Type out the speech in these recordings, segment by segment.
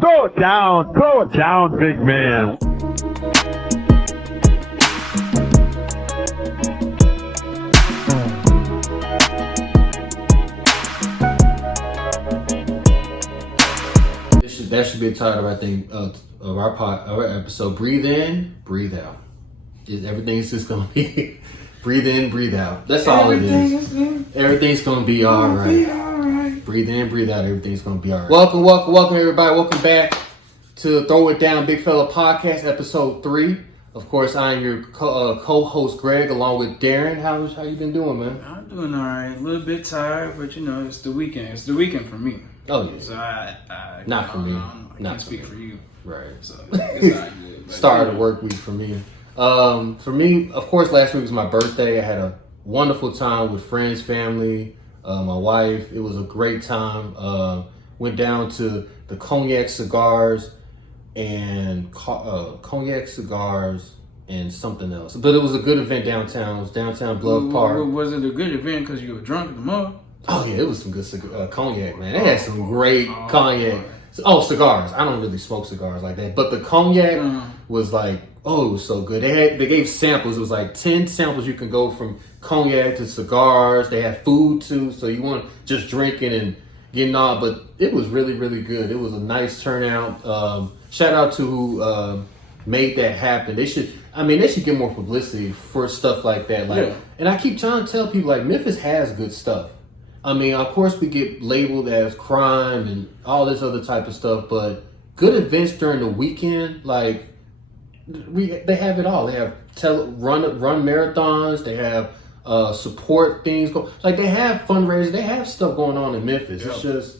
Throw it down, big man. That should be the title, I think, of our episode. Breathe in, breathe out. Everything's just gonna be breathe in, breathe out. That's all it is. Everything's gonna be all right. Breathe in, breathe out. Everything's gonna be all right. Welcome, everybody. Welcome back to Throw It Down, Big Fella Podcast, episode 3. Of course, I'm your co-host Greg, along with Darren. How you been doing, man? I'm doing all right. A little bit tired, but it's the weekend. It's the weekend for me. Oh yeah. So I not for me. I can't speak for you. Right. So it's not good. Start of the work week for me. For me, of course, last week was my birthday. I had a wonderful time with friends, family, my wife. It was a great time. Went down to the Cognac Cigars and something else. But it was a good event downtown. It was downtown Bluff Park. Was it a good event because you were drunk at the mall? Oh yeah, it was some good cognac, man. They had some great cognac. Cigars. I don't really smoke cigars like that, but the cognac was like, it was so good. They gave samples. It was like 10 samples. You can go from cognac to cigars. They had food too, so you weren't just drinking and getting on. But it was really, really good. It was a nice turnout. Shout out to who made that happen. They should get more publicity for stuff like that. And I keep trying to tell people, like, Memphis has good stuff. I mean, of course, we get labeled as crime and all this other type of stuff, but good events during the weekend, like, they have it all. They have run marathons. They have support things. They have fundraisers. They have stuff going on in Memphis. Yep. It's just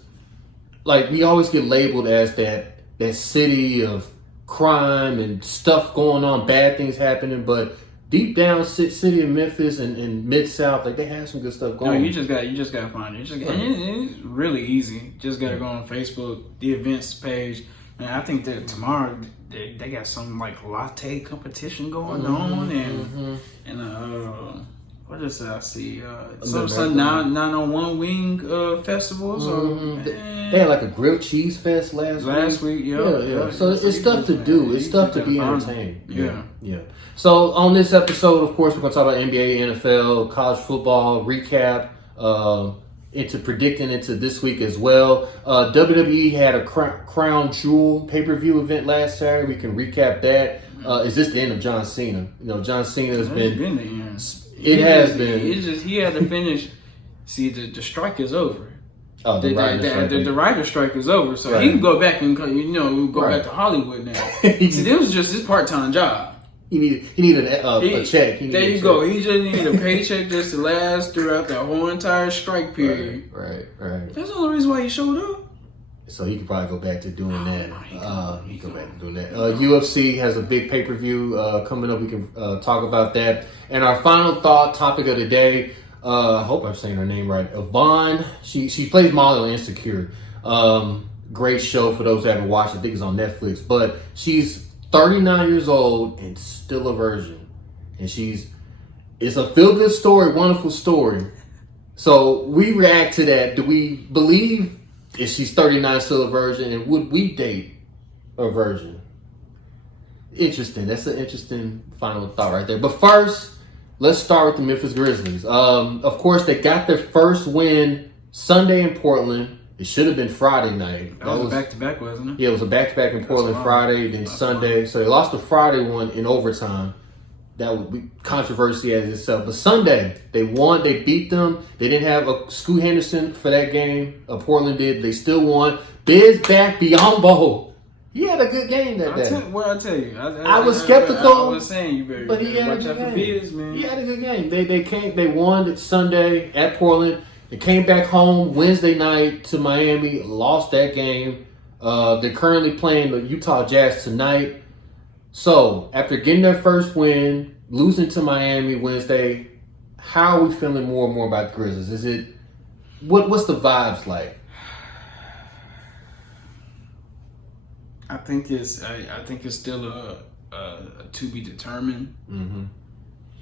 like we always get labeled as that city of crime and stuff going on, bad things happening, but deep down, city of Memphis and Mid-South, like, they have some good stuff going on. You just gotta find it. And it's really easy. Just gotta go on Facebook, the events page. And I think that tomorrow they got some like latte competition going on, and what is that? I see some 901 Wing festival. So they had like a grilled cheese fest last week. Yeah. So it's stuff to do. It's stuff to be entertained. Yeah. So on this episode, of course, we're gonna talk about NBA, NFL, college football recap. Into predicting into this week as well. WWE had a Crown Jewel pay-per-view event last Saturday. We can recap that. Is this the end of John Cena? John Cena has been the end. It has been. It's just he had to finish. See, the strike is over. Oh, the writer's strike is over, so right. He can go back and go back to Hollywood now. See, this was just his part-time job. He needed a check. There you go. He just needed a paycheck just to last throughout the whole entire strike period. Right. That's the only reason why he showed up. So he could probably go back to doing that. He can go back to doing that. UFC has a big pay-per-view coming up. We can talk about that. And our final topic of the day. I hope I'm saying her name right. Yvonne. She plays Molly on Insecure. Great show for those who haven't watched it. I think it's on Netflix. But she's 39 years old and still a virgin. And it's a feel-good story, wonderful story. So we react to that. Do we believe if she's 39 still a virgin, and would we date a virgin? Interesting. That's an interesting final thought right there. But first, let's start with the Memphis Grizzlies. Of course, they got their first win Sunday in Portland. It should have been Friday night. That was a back-to-back, wasn't it? Yeah, it was a back-to-back in Portland Friday, then Sunday. So they lost the Friday one in overtime. That would be controversy as itself. But Sunday, they won. They beat them. They didn't have a Scoot Henderson for that game. Portland did. They still won. Biz back Biyombo. He had a good game that day. I tell you? I was skeptical. I was saying you better watch out for Biz, man. He had a good game. They won Sunday at Portland. They came back home Wednesday night to Miami, lost that game. They're currently playing the Utah Jazz tonight. So, after getting their first win, losing to Miami Wednesday, how are we feeling more and more about the Grizzlies? What's the vibes like? I think it's still a to be determined. Mm-hmm.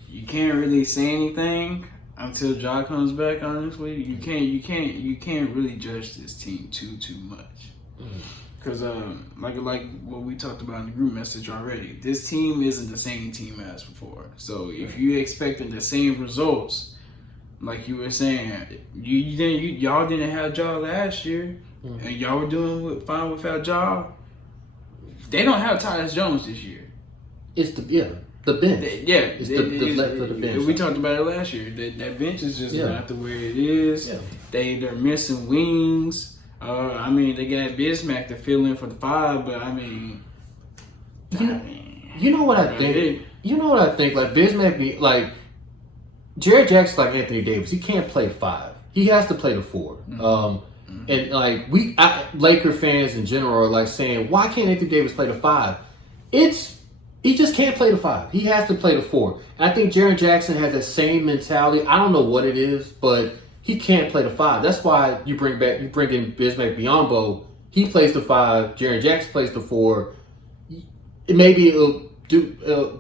You can't really say anything until Ja comes back. Honestly, you can't really judge this team too much. Because like what we talked about in the group message already, this team isn't the same team as before. So if you expecting the same results, like you were saying, y'all didn't have Ja last year, and y'all were doing fine without Ja. They don't have Tyus Jones this year. It's the bench. It's the left of the bench. We talked about it last year. That bench is just not the way it is. Yeah. They're missing wings. I mean, they got Bismack to fill in for the 5, but I mean, you know what I think? You know what I think? Like Bismack, Jared Jackson's like Anthony Davis. He can't play 5. He has to play the 4. And like Laker fans in general are like saying, why can't Anthony Davis play the 5? He just can't play the 5. He has to play the 4. And I think Jared Jackson has that same mentality. I don't know what it is, but he can't play the 5. That's why you bring in Bismack Biyombo. He plays the 5. Jaren Jackson plays the 4. Maybe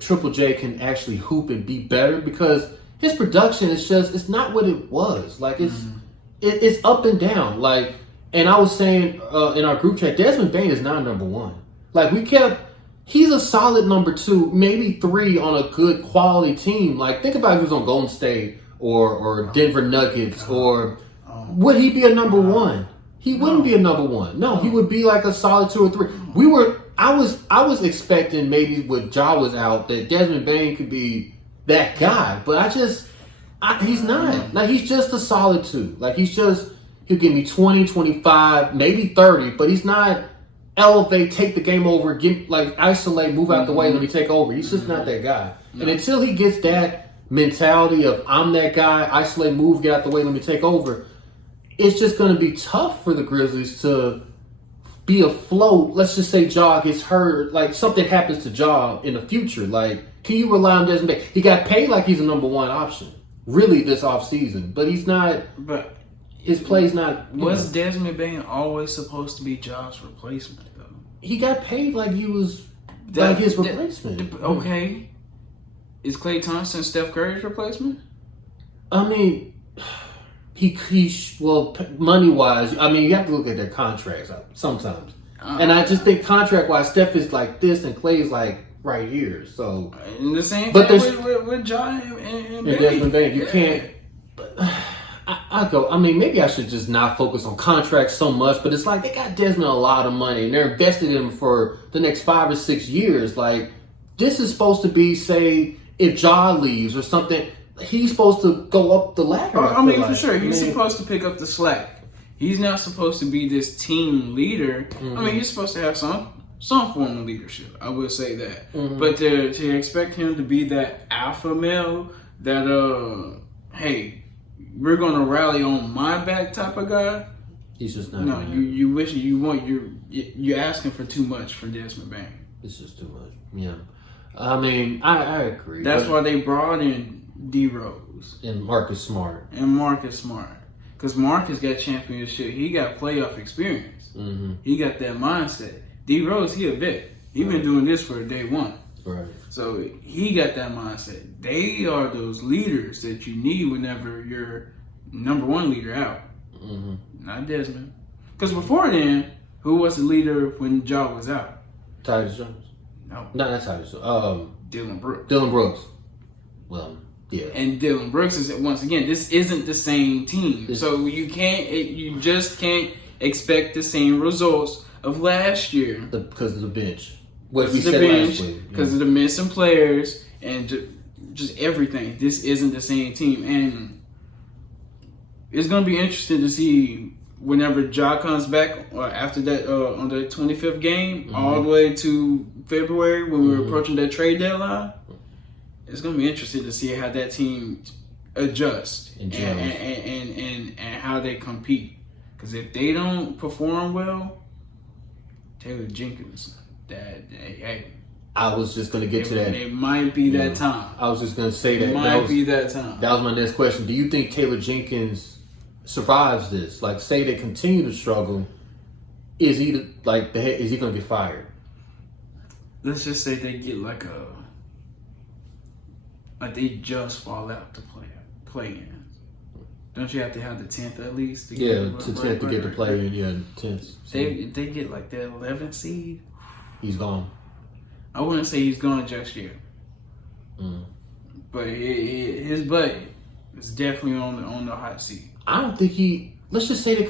Triple J can actually hoop and be better because his production is it's not what it was. Like it's up and down. Like, and I was saying in our group chat, Desmond Bane is not number 1. Like he's a solid number 2, maybe 3 on a good quality team. Like think about if he was on Golden State or Denver Nuggets, or would he be a number 1? He wouldn't be a number 1. No, he would be like a solid 2 or 3. I was expecting maybe when Ja was out that Desmond Bane could be that guy, but he's not. Like he's just a solid 2. Like he'll give me 20, 25, maybe 30, but he's not elevate, take the game over, isolate, move out the way, let me take over. He's just not that guy. And until he gets that mentality of I'm that guy, isolate, move, get out the way, let me take over, it's just going to be tough for the Grizzlies to be afloat. Let's just say Ja gets hurt, like something happens to Ja in the future. Like, can you rely on Desmond Bane? He got paid like he's a number 1 option, really, this offseason, but he's not. But his play's not. Was Desmond Bane always supposed to be Ja's replacement though? He got paid like he was like his replacement. Okay. Is Klay Thompson Steph Curry's replacement? I mean, money wise, I mean, you have to look at their contracts sometimes. And I just think contract wise, Steph is like this and Klay's like right here. So, and the same thing with Ja and Desmond Bane. You can't. I mean, maybe I should just not focus on contracts so much, but it's like they got Desmond a lot of money and they're invested in him for the next 5 or 6 years. Like, this is supposed to be, say, if Ja leaves or something, he's supposed to go up the ladder. I mean, for sure. He's supposed to pick up the slack. He's not supposed to be this team leader. I mean, he's supposed to have some form of leadership. I would say that. But to expect him to be that alpha male, that, hey, we're going to rally on my back type of guy, he's just not. No, you're asking for too much for Desmond Bane. It's just too much. Yeah. I mean, I agree. That's why they brought in D Rose and Marcus Smart. Because Marcus got championship. He got playoff experience. He got that mindset. D Rose, he a vet. He been doing this for day 1. Right. So he got that mindset. They are those leaders that you need whenever your number 1 leader out. Not Desmond. Because before then, who was the leader when Ja was out? Tyus Jones. No, not Tyus Jones. Dillon Brooks. Dillon Brooks. Well, yeah. And Dillon Brooks is, once again, this isn't the same team. So you just can't expect the same results of last year. Because of the bench. Because of the missing players and just everything. This isn't the same team. And it's going to be interesting to see whenever Ja comes back after that on the 25th game all the way to February when we're approaching that trade deadline. It's going to be interesting to see how that team adjusts and how they compete. Because if they don't perform well, Taylor Jenkins, I was just going to get to that. It might be that time. I was just going to say that. It might be that time. That was my next question. Do you think Taylor Jenkins survives this? Like, say they continue to struggle, is he going to get fired? Let's just say they get like they just fall out to play in. Don't you have to have the 10th at least? To 10th to get to play in 10th. They get like the 11th seed. He's gone. I wouldn't say he's gone just yet. But his butt is definitely on the hot seat. I don't think he. Let's just say they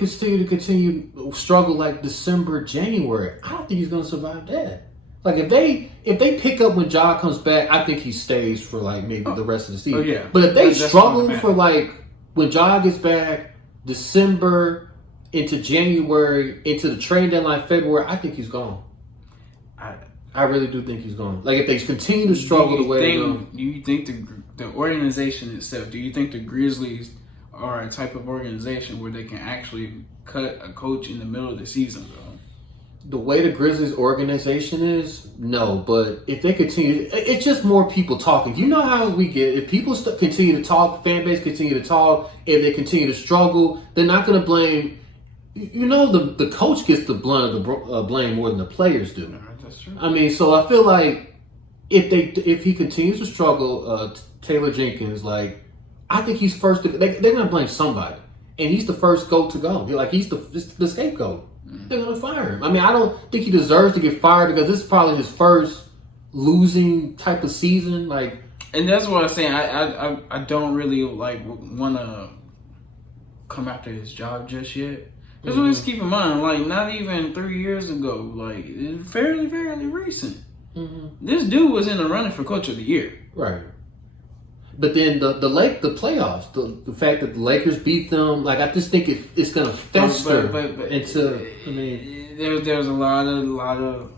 continue struggle like December, January. I don't think he's going to survive that. Like if they pick up when Ja comes back, I think he stays for like maybe the rest of the season. Oh yeah. But if they struggle for like when Ja gets back, December into January into the trade deadline February, I think he's gone. I really do think he's gone. Like if they continue to struggle the way they're going. Do you think the organization itself? Do you think the Grizzlies are a type of organization where they can actually cut a coach in the middle of the season, though? The way the Grizzlies organization is, no. But if they continue, it's just more people talking. You know how we get. If people continue to talk, fan base continue to talk, if they continue to struggle, they're not going to blame. You know, the coach gets the blame more than the players do. That's true. I mean, so I feel like if he continues to struggle, Taylor Jenkins, like I think he's first. They're gonna blame somebody, and he's the first to go. He's the scapegoat. They're gonna fire him. I mean, I don't think he deserves to get fired because this is probably his first losing type of season. Like, and that's what I'm saying. I don't really like want to come after his job just yet. Just let's keep in mind, like not even 3 years ago, like it's fairly recent. This dude was in the running for Coach of the Year, right? But then the playoffs, the fact that the Lakers beat them, like I just think it's gonna fester into. I mean, there's a lot of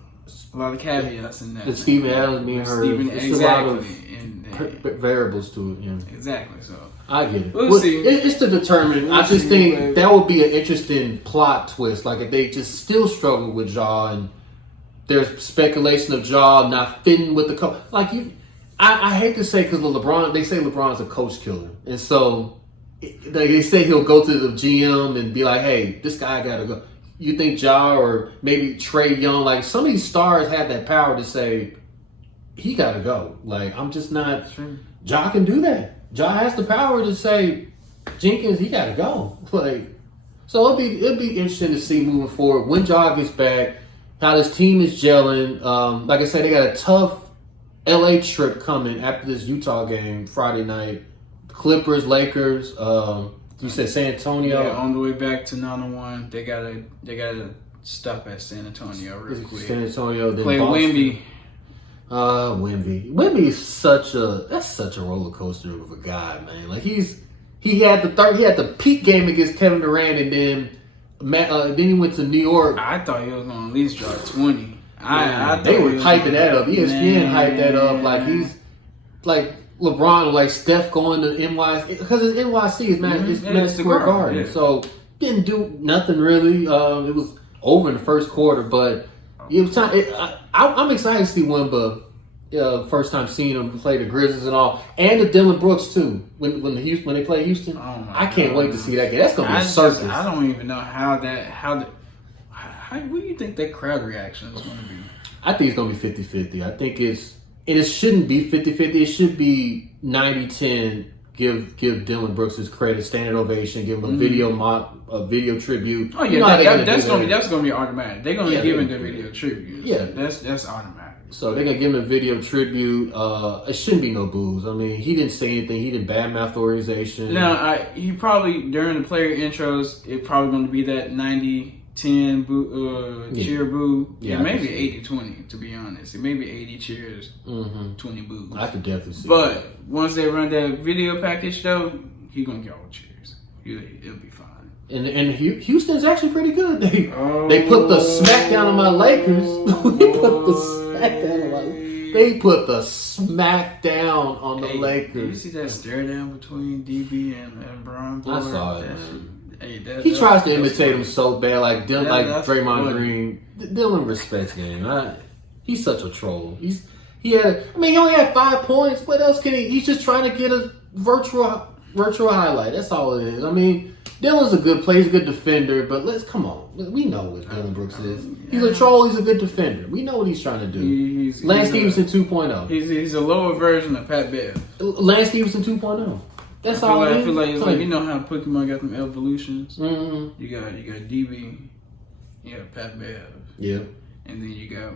caveats in that. And Steven Adams being hurt, it's a lot of variables to it. Yeah. Exactly. So. I get it. We'll see. It's to determine. I just think that would be an interesting plot twist. Like if they just still struggle with Ja and there's speculation of Ja not fitting with the coach. Like I hate to say because they say LeBron's a coach killer, and so they say he'll go to the GM and be like, "Hey, this guy got to go." You think Ja or maybe Trae Young, like some of these stars have that power to say he got to go. Like I'm just not. Ja can do that. Ja has the power to say, Jenkins, he got to go. Like, so it'll be interesting to see moving forward when Ja gets back, how this team is gelling. Like I said, they got a tough LA trip coming after this Utah game Friday night. Clippers, Lakers. You said San Antonio. Yeah, on the way back to 901, they gotta stop at San Antonio real quick. San Antonio, then play Boston. Wemby. Wemby is such a roller coaster of a guy, man. Like he had the peak game against Kevin Durant, and then he went to New York. I thought he was gonna at least drop 20. They were hyping that up. ESPN hyped that up like he's like LeBron or like Steph going to NYC because it's NYC, it's Madison Square Garden. Yeah. So didn't do nothing really. It was over in the first quarter, but. It was time. I'm excited to see Wemba. First time seeing him play the Grizzlies and all, and the Dylan Brooks too. When they play Houston, I can't wait to see that game. That's gonna be a circus. I don't even know how what do you think that crowd reaction is gonna be? I think it's gonna be 50-50. I think it shouldn't be 50-50. It should be 90-10. Give Dylan Brooks his credit, standing ovation, give him a video tribute. Oh yeah, that's gonna be automatic. They're gonna give him the video tribute. Yeah, that's automatic. So they're gonna give him a video tribute. It shouldn't be no boos. I mean, he didn't say anything. He didn't badmouth the organization. Now he probably during the player intros, it's probably gonna be that 90-10 boo, cheer boo. Yeah, maybe 80-20 to be honest. It may be 80 cheers, 20 boos. I could definitely see. But once they run that video package though, he gonna get all the cheers. It'll be fine. And Houston's actually pretty good. They put the smackdown on my Lakers. They put the smackdown on the Lakers. Did you see that stare down between DB and Bron? I saw it. He tries to imitate him so bad, like Draymond Green. Dylan respects him. He's such a troll. He only had 5 points. What else can he? He's just trying to get a virtual highlight. That's all it is. I mean, Dylan's a good player. He's a good defender. But come on. We know what Dylan Brooks is. He's a troll. He's a good defender. We know what he's trying to do. Lance Stevenson 2.0. He's a lower version of Pat Bev. Lance Stevenson 2.0. That's I all. feel like it's like, you know how Pokemon got them evolutions. Mm-hmm. You got DB, you got Pat Bev, Yeah. and then you got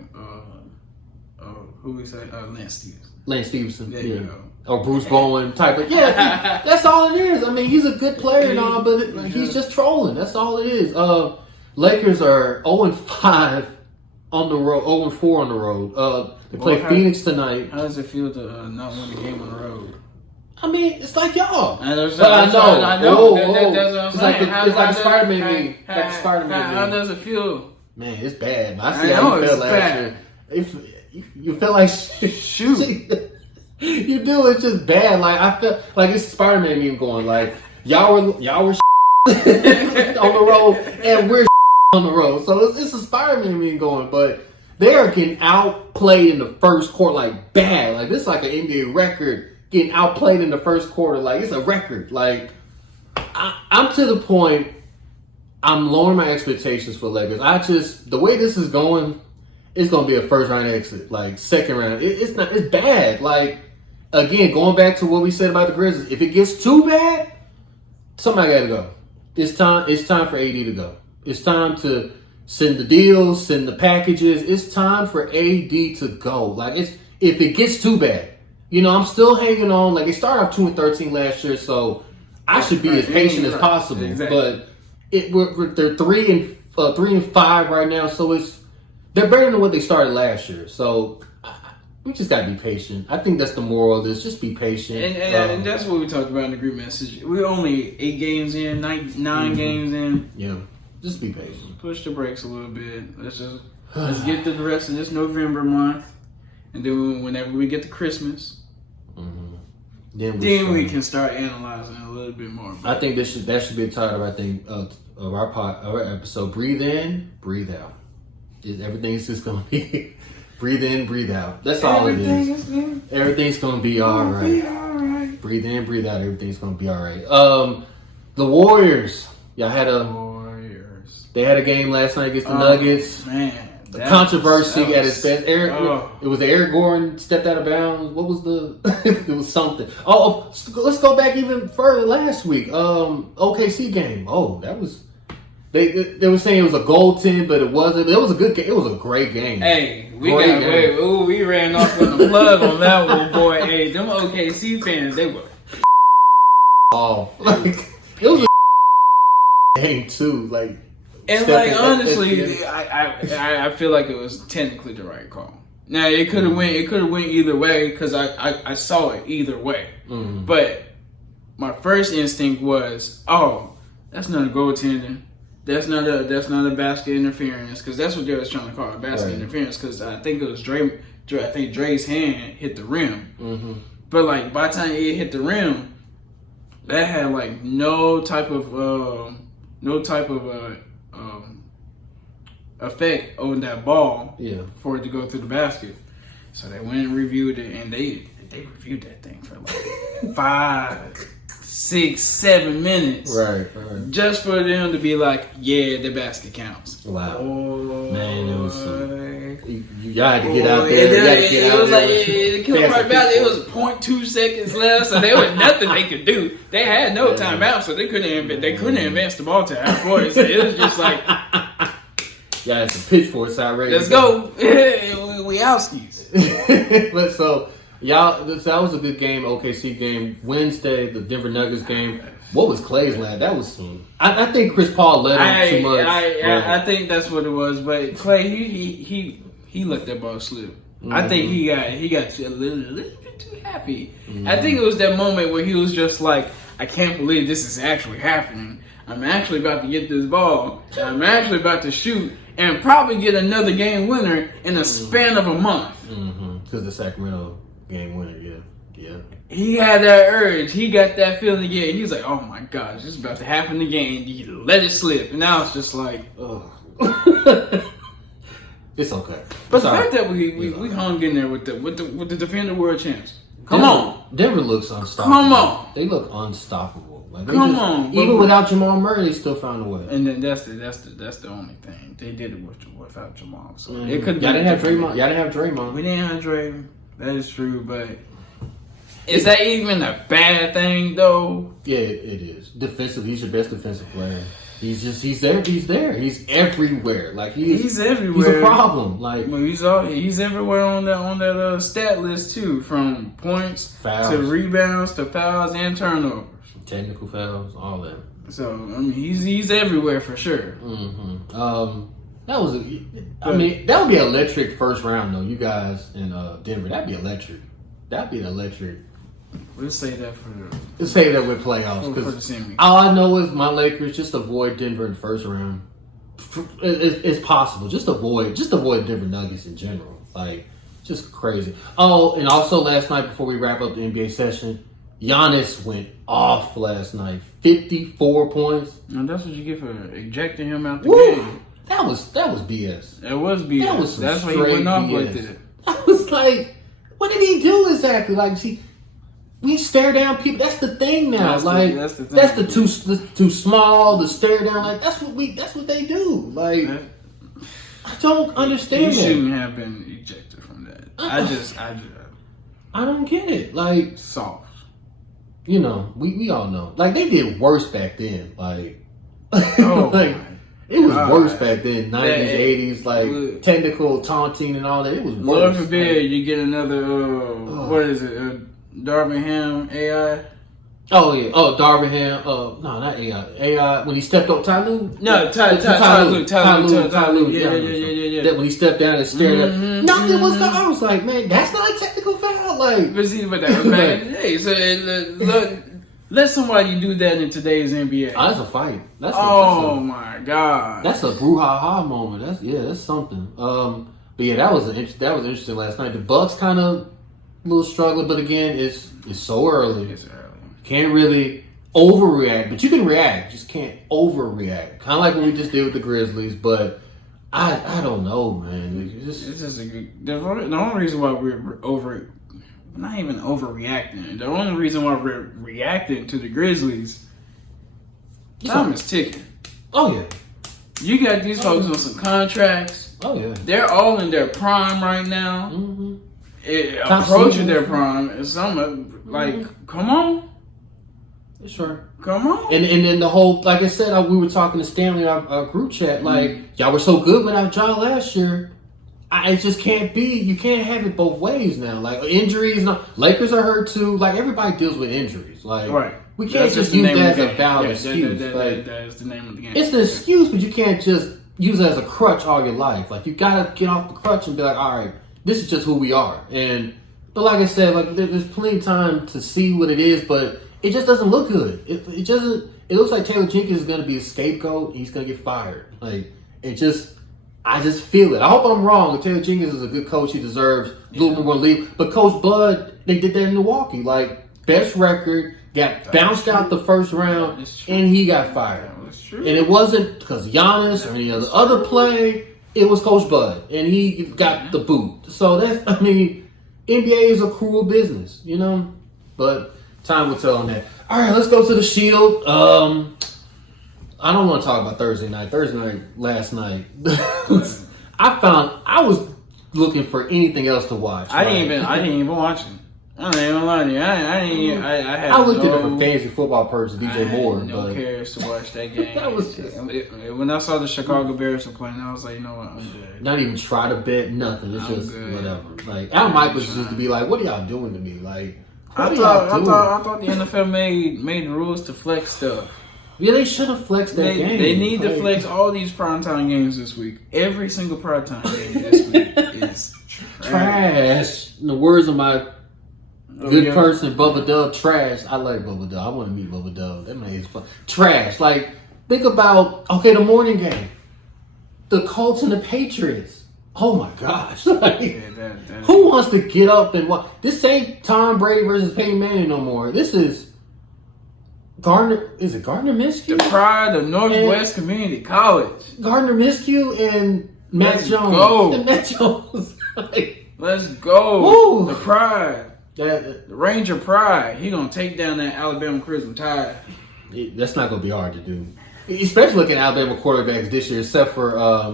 who we say Lance Stevens. Lance Stevenson. There yeah. you go. Or Bruce Bowen type of that's all it is. I mean, he's a good player and all, but he's just trolling. That's all it is. Lakers are 0-5 on the road, 0-4 on the road. They play Phoenix tonight. How does it feel to not win a game on the road? I mean, it's like y'all. I know. That's what I'm saying. It's like Spider-Man meme. Like Spider-Man meme. How does it feel? Man, it's bad. I see I how know you it's felt last bad. year. You feel like shoot. You do. It's just bad. Like I feel like it's Spider-Man meme going like y'all were on the road and we're on the road. So it's a Spider-Man meme going, but they are getting outplayed in the first quarter like bad. Like this is like an NBA record getting outplayed in the first quarter. Like it's a record. Like I'm to the point. I'm lowering my expectations for Lakers. The way this is going, it's going to be a first round exit, like second round. It's bad. Like, again, going back to what we said about the Grizzlies, if it gets too bad, somebody got to go. It's time for AD to go. It's time to send the deals, send the packages. It's time for AD to go. Like, if it gets too bad, I'm still hanging on. Like, they started off 2-13 last year, so I should be as patient as possible. Exactly. But they're 3-5 right now, so they're better than what they started last year. So we just gotta be patient. I think that's the moral of this. Just be patient. And that's what we talked about in the group message. We're only 8 games in, 9 games in. Yeah, just be patient. Push the brakes a little bit. Let's get to the rest of this November month, and then whenever we get to Christmas, then we can start analyzing a little bit more. I think that should be the title. I think of our episode. Breathe in, breathe out. Everything's just gonna be breathe in, breathe out. That's all it is. Everything's gonna be all right. Breathe in, breathe out. Everything's gonna be all right. The Warriors. Y'all had They had a game last night against the Nuggets. Man. The controversy at its best. It was Eric Gordon stepped out of bounds. What was it was something. Oh, let's go back even further. Last week, OKC game. Oh, that was. They were saying it was a goaltend, but it wasn't. It was a good game. It was a great game. Hey, we ran off on the plug on that one, boy. Hey, them OKC fans, they were. Like it was a game too. Like. And like honestly, I feel like it was technically the right call. Now it could have went either way because I saw it either way. Mm-hmm. But my first instinct was, oh, that's not a goaltending. That's not a basket interference because that's what they was trying to call it, basket interference. Because I think it was Dre. I think Dre's hand hit the rim. Mm-hmm. But like by the time it hit the rim, that had like no type of effect on that ball for it to go through the basket. So they went and reviewed it, and they reviewed that thing for like 5, 6, 7 minutes. Right. Just for them to be like, yeah, the basket counts. Wow. Oh, man, it was y'all had to get out there. It was like, the killer part about it was 0.2 seconds left, so there was nothing they could do. They had no timeout, so they couldn't advance the ball to half court. So it was just like, yeah, it's a pitchfork side ready. Let's go. We outskis. But so y'all, that was a good game. OKC game. Wednesday, the Denver Nuggets game. What was Clay's lad? That was soon. I think Chris Paul led him too much. I think that's what it was. But Clay, he let that ball slip. Mm-hmm. I think he got a little bit too happy. Mm-hmm. I think it was that moment where he was just like, I can't believe this is actually happening. I'm actually about to get this ball. I'm actually about to shoot and probably get another game winner in a span of a month. Because the Sacramento game winner, yeah. He had that urge. He got that feeling again. He was like, oh my gosh, this is about to happen again. You let it slip. And now it's just like, ugh. It's okay. But the fact that we hung in there with the defending world champs. Come on. Denver looks unstoppable. Come on. They look unstoppable. Like Come on. Even without Jamal Murray, they still found a way. And then that's the only thing. They did it without Jamal. So it could Y'all didn't have Draymond. Y'all didn't have Draymond. We didn't have Draymond. That is true, but Is that even a bad thing though? Yeah, it is. Defensive, he's your best defensive player. He's there. He's everywhere. Like He's everywhere. He's a problem. Like Well, he's everywhere on that stat list too, from points Fouls. to rebounds to fouls and turnovers. technical fouls, all that. So I mean, he's everywhere for sure. That was. That would be electric first round though. You guys in Denver, that'd be electric. That'd be an electric. We'll say that for Let's say that with playoffs for the because semi. all I know is my Lakers just avoid Denver in the first round. It's possible. Just avoid Denver Nuggets in general. Like just crazy. Oh, and also last night before we wrap up the NBA session, Giannis went off last night. 54 points. And that's what you get for ejecting him out the Woo! game. That was BS. It was BS. That was some That's why he straight went off BS. with it. I was like, what did he do exactly? Like, see, we stare down people. That's the thing now. That's the thing. That's the too small. The stare down. Like that's what they do. Like, I don't understand He that. shouldn't have been ejected from that. I just I don't get it. Like, soft. you know, we all know. Like they did worse back then. Like, Oh like my it was God. worse back then. 90s, That- 80s, like look. technical taunting and all that. It was Lord worse. forbid you get another what is it? Darvin Ham AI. Oh yeah. Oh, Darvin Ham. No, not AI. AI when he stepped on Ty Lue. No, Ty Lue. Yeah. That when he stepped down and stared at Mhm, nothing was going. I was like, man, that's not a technical foul. Like, But see, but that man, hey, so let somebody do that in today's NBA. that's a fight. Oh my God. That's a brouhaha moment. That's something. But yeah, that was interesting last night. The Bucks kind of a little struggling, but again, it's so early. It's early. Can't really overreact, but you can react. Just can't overreact. Kind of like what we just did with the Grizzlies, but I don't know, man. It's just a good. The only reason why we're not even overreacting. The only reason why we're reacting to the Grizzlies, time is ticking. Oh yeah. You got these folks on some contracts. Oh yeah. They're all in their prime right now. Mm-hmm. Approaching their prime. And some like, come on, Sure. come on. And then the whole, like I said, we were talking to Stanley, our group chat, like, y'all were so good without John last year. It just can't be. You can't have it both ways now. Like, injuries, Lakers are hurt too. Like, everybody deals with injuries. Like, Right. we can't That's just the use name that of as the a game. valid Yeah, excuse. Like, that is the name of the game. it's an excuse, but you can't just use it as a crutch all your life. Like, you gotta get off the crutch and be like, all right, this is just who we are. But like I said, like there's plenty of time to see what it is, but it just doesn't look good. It doesn't. It looks like Taylor Jenkins is gonna be a scapegoat. And he's gonna get fired. Like I just feel it. I hope I'm wrong. Taylor Jenkins is a good coach. He deserves a little more leave. But Coach Bud, they did that in Milwaukee. Like best record, got bounced out the first round, and he got fired. That's true. And it wasn't because Giannis or any other play. It was Coach Bud, and he got the boot. So NBA is a cruel business, you know. But time will tell on that. All right, let's go to the Shield. I don't want to talk about Thursday night. Last night, I was looking for anything else to watch. I didn't even watch it. I ain't even lying to you. I looked at it for fantasy football purposes, DJ Moore. No but cares to watch that game. That was just- when I saw the Chicago Bears were playing, I was like, you know what, I'm good. not even try to bet nothing. It's I'm just good. whatever. Like Al Mike was just to be like, "What are y'all doing to me?" Like, I what are y'all doing? thought the NFL made rules to flex stuff. Yeah, they should have flexed that game. They need to Like, flex all these primetime games this week. Every single primetime game this week is trash. In the words of my good yeah. person, Bubba Dub, trash. I like Bubba Dub. I want to meet Bubba Dub. That man is fun. Trash. Like, think about, the morning game. The Colts and the Patriots. Oh my gosh. Like, who wants to get up and watch? This ain't Tom Brady versus Peyton Manning no more. This is Gardner Minshew? The pride of Northwest Community College. Gardner Minshew and Matt Let's Jones. go. And Matt Jones. Like, Let's go. Woo. The pride. that, The Ranger pride. He gonna take down that Alabama Crimson Tide. that's not going to be hard to do. Especially looking at Alabama quarterbacks this year, except for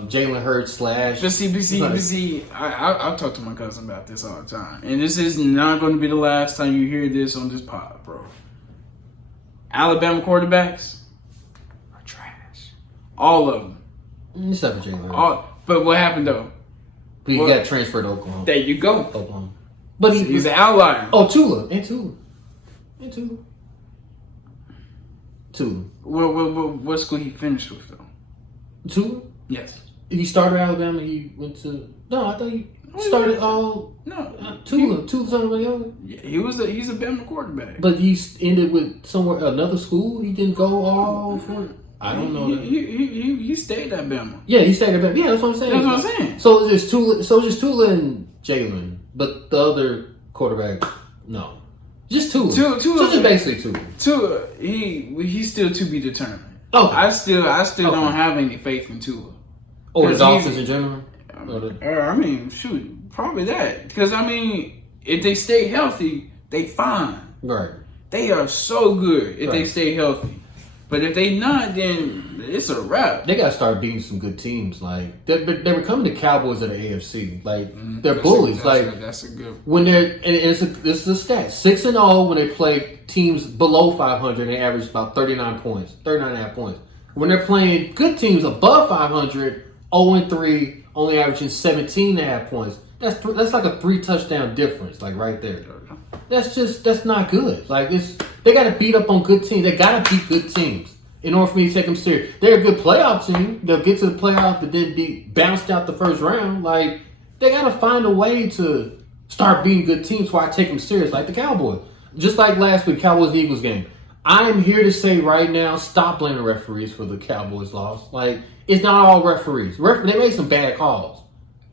Jalen Hurts / But see, I talk to my cousin about this all the time. And this is not going to be the last time you hear this on this pod, bro. Alabama quarterbacks are trash. All of them. Except for Jalen Hurts. But what happened, though? But he got transferred to Oklahoma. There you go. Oklahoma. But He's an outlier. Oh, Tula. What school he finished with, though? Tula? Yes. He started Alabama. He went to... No, I thought he started... No. Tula somebody else. Yeah, he's a Bama quarterback. But he ended with another school. He didn't go all for it. I don't know. He stayed at Bama. Yeah, he stayed at Bama. Yeah, that's what I'm saying. That's what I'm saying. So it's just Tula and Jalen, but the other quarterback, no, just Tula. So just basically Tula. Tua, he's still to be determined. Oh, I still don't have any faith in Tua. Or his offense in general. I mean, shoot, probably that. Because I mean, if they stay healthy, they fine. Right. They are so good if they stay healthy. But if they not, then it's a wrap. They got to start beating some good teams. Like they're becoming the Cowboys of the AFC. Like they're bullies. That's a good. When they're and this is a stat 6-0 when they play teams below 500, they average about 39 points, 39.5 points. When they're playing good teams above 500, 0-3, only averaging 17.5 points. That's like a 3 touchdown difference. Like right there. That's not good. Like they got to beat up on good teams. They got to beat good teams in order for me to take them serious. They're a good playoff team. They'll get to the playoff, but then be bounced out the first round. Like they got to find a way to start beating good teams before I take them serious. Like the Cowboys, just like last week, Cowboys Eagles game. I am here to say right now, stop blaming the referees for the Cowboys loss. Like it's not all referees. They made some bad calls.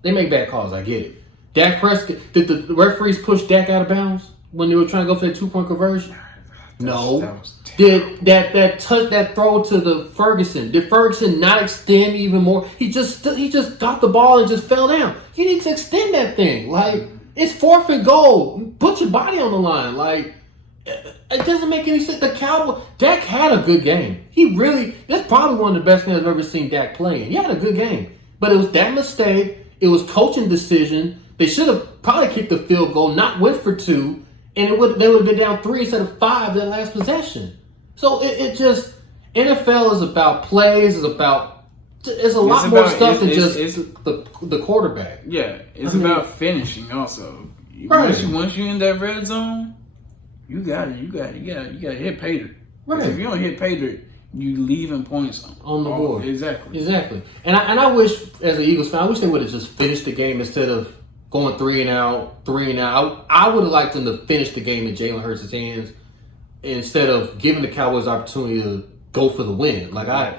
They make bad calls. I get it. Dak Prescott, did the referees push Dak out of bounds when they were trying to go for that 2-point conversion? No. Did that throw to the Ferguson? Did Ferguson not extend even more? He just got the ball and just fell down. You need to extend that thing. Like it's 4th and goal. Put your body on the line. Like it doesn't make any sense. The Cowboys, Dak had a good game. That's probably one of the best games I've ever seen Dak play in. He had a good game, but it was that mistake. It was coaching decision. They should have probably kicked the field goal, not went for 2. And they would have been down 3 instead of 5 that last possession. So it just NFL is about plays. It's a lot more stuff than just the quarterback. Yeah, it's about finishing also. Right. Once you're in that red zone, you got to hit pay dirt. Right. If you don't hit pay dirt, you leaving points on the board. Exactly. And I wish, as an Eagles fan, I wish they would have just finished the game instead of going 3 and out. I would have liked them to finish the game in Jalen Hurts' hands instead of giving the Cowboys opportunity to go for the win. Like I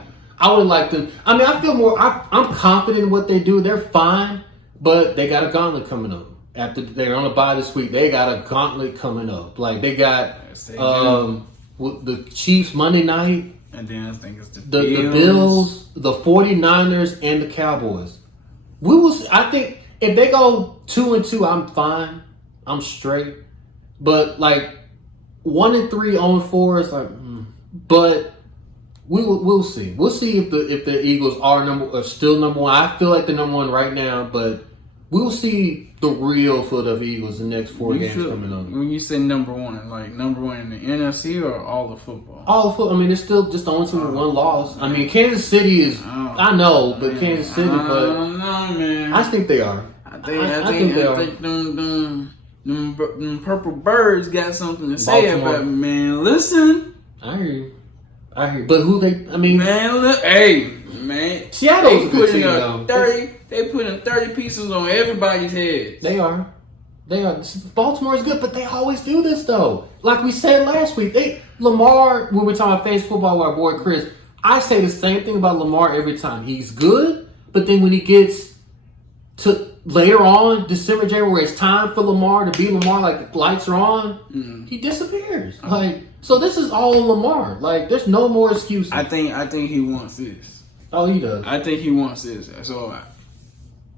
would have liked them. I mean, I feel more. I'm confident in what they do. They're fine, but they got a gauntlet coming up. After they're on a bye this week, they got a gauntlet coming up. Like they got the Chiefs Monday night. And then I think it's the Bills, the 49ers, and the Cowboys. We will. I think if they go 2-2, I'm fine. I'm straight. But like 1-3, 0-4 is like. But we'll see. We'll see if the Eagles are still number one. I feel like they're number one right now, but we'll see the real Philadelphia Eagles in the next 4 games coming up. When you say number one, like number one in the NFC or all of football? All of football. I mean, it's still just the only team with one loss. I mean, Kansas City is. I know, but Kansas City. But I don't know, man. I think they are. I think they are. Them purple birds got something to say about me, man. Listen. I hear you. But who they? I mean, man. Look, hey, man. Seattle's a good team, though. They putting 30 pieces on everybody's heads. They are. Baltimore is good, but they always do this though. Like we said last week, Lamar. When we're talking about fantasy football with our boy Chris, I say the same thing about Lamar every time. He's good, but then when he gets to later on, December, January, where it's time for Lamar to be Lamar, like the lights are on, he disappears. Like so, this is all Lamar. Like there's no more excuses. I think he wants this. Oh, he does. I think he wants this. So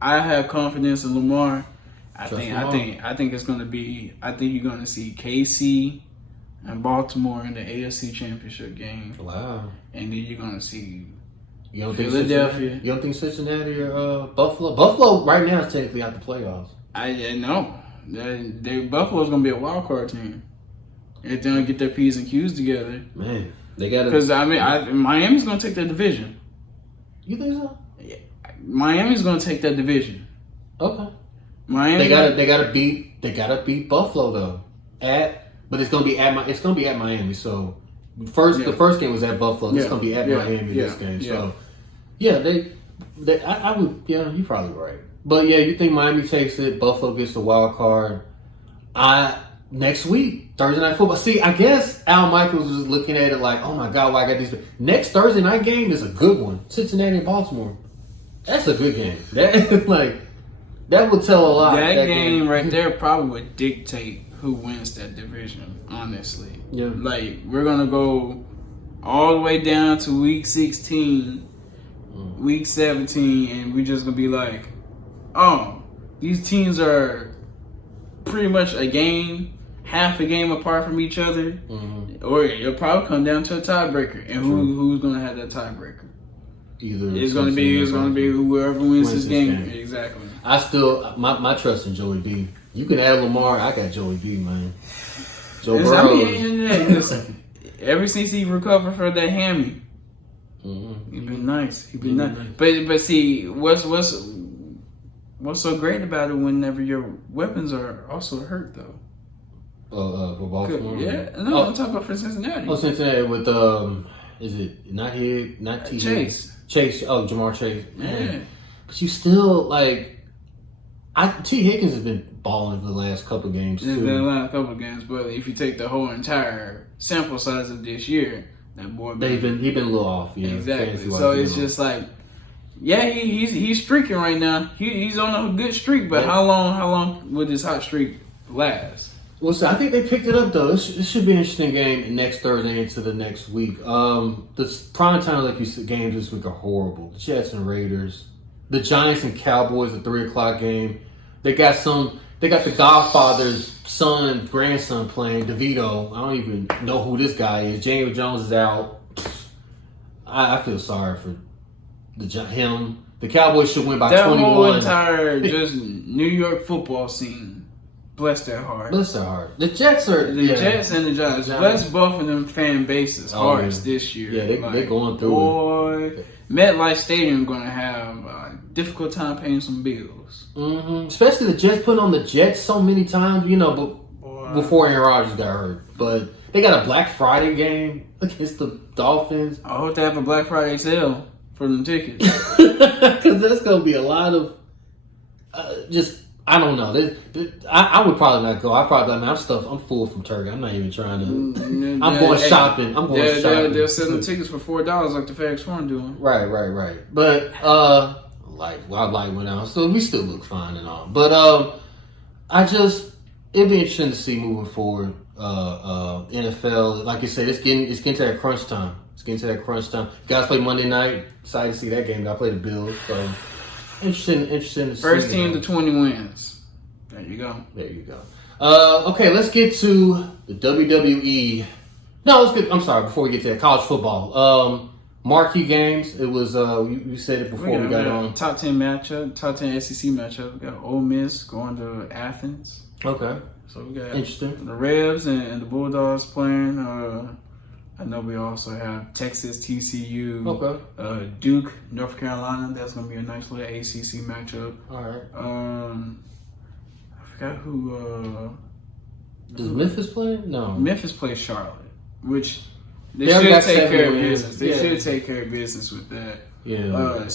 I have confidence in Lamar. I think it's gonna be. I think you're gonna see KC, and Baltimore in the AFC Championship game. Wow. And then you're gonna see You don't Philadelphia. Think you don't think Cincinnati or Buffalo? Buffalo right now is technically out the playoffs. I know. Buffalo's gonna be a wild card team. If they don't get their P's and Q's together. Man, they got to. Because Miami's gonna take that division. You think so? Miami's gonna take that division. Okay. Miami. They gotta beat Buffalo though. But it's gonna be at Miami. So the first game was at Buffalo. It's gonna be at Miami this game. So I would you're probably right. But yeah, you think Miami takes it, Buffalo gets the wild card. Next week, Thursday Night Football. See, I guess Al Michaels was looking at it like, oh my God, why I got these. Next Thursday night game is a good one. Cincinnati and Baltimore. That's a good game. That would tell a lot. That game right there probably would dictate who wins that division, honestly. Yeah. Like, we're going to go all the way down to week 16, week 17, and we're just going to be like, oh, these teams are pretty much half a game apart from each other. Mm-hmm. Or it'll probably come down to a tiebreaker. And who's going to have that tiebreaker? It's going to be whoever wins this game. Exactly. I still my trust in Joey B. You can add Lamar. I got Joey B. Man. Joe Burrow. Listen, ever since he recovered from that hammy, he been nice. He been nice. But see, what's so great about it? Whenever your weapons are also hurt, though. For Baltimore. Yeah, no, I'm talking about for Cincinnati. Oh, Cincinnati with is it not T. Chase? Jamar Chase. Man. Yeah. But you still T. Higgins has been balling for the last couple games too. It's been the last couple of games, but if you take the whole entire sample size of this year, that boy he been a little off. Yeah, exactly. So it's just like, yeah, he's streaking right now. He's on a good streak, but how long will this hot streak last? Well, so I think they picked it up though. This should be an interesting game next Thursday into the next week. The prime time, like you said, games this week are horrible. The Jets and Raiders, the Giants and Cowboys, a 3:00 game. They got the Godfather's grandson playing, DeVito. I don't even know who this guy is. James Jones is out. I feel sorry for him. The Cowboys should win by 21. That whole entire just New York football scene. Bless their heart. The Jets are Jets and the Giants. Bless both of them fan bases hearts this year. Yeah, they're going through it. MetLife Stadium going to have a difficult time paying some bills. Mm-hmm. Especially the Jets putting on the Jets so many times, but before Aaron Rodgers got hurt. But they got a Black Friday game against the Dolphins. I hope they have a Black Friday sale for them tickets. Because there's going to be a lot of I don't know. I would probably not go. I'm full from Turkey. I'm not even trying to. I'm going shopping. They're selling tickets for $4 like the FedEx Forum doing. Right. But our light went out, so we still look fine and all. But it'd be interesting to see moving forward. NFL, like you said, it's getting to that crunch time. You guys play Monday night. Excited to see that game. I play the Bills. So. Interesting to see. First team to 20 wins. There you go. Okay, let's get to the WWE. No, let's get. I'm sorry. Before we get to that, college football. Marquee games. It was. You said it before we got on. Top 10 matchup. Top 10 SEC matchup. We got Ole Miss going to Athens. Okay. So we got interesting. The Rebs and the Bulldogs playing. I know we also have Texas, TCU, Duke, North Carolina. That's going to be a nice little ACC matchup. All right. I forgot who. Does Memphis play? No. Memphis plays Charlotte, which they should take care of business. They should take care of business with that. Yeah.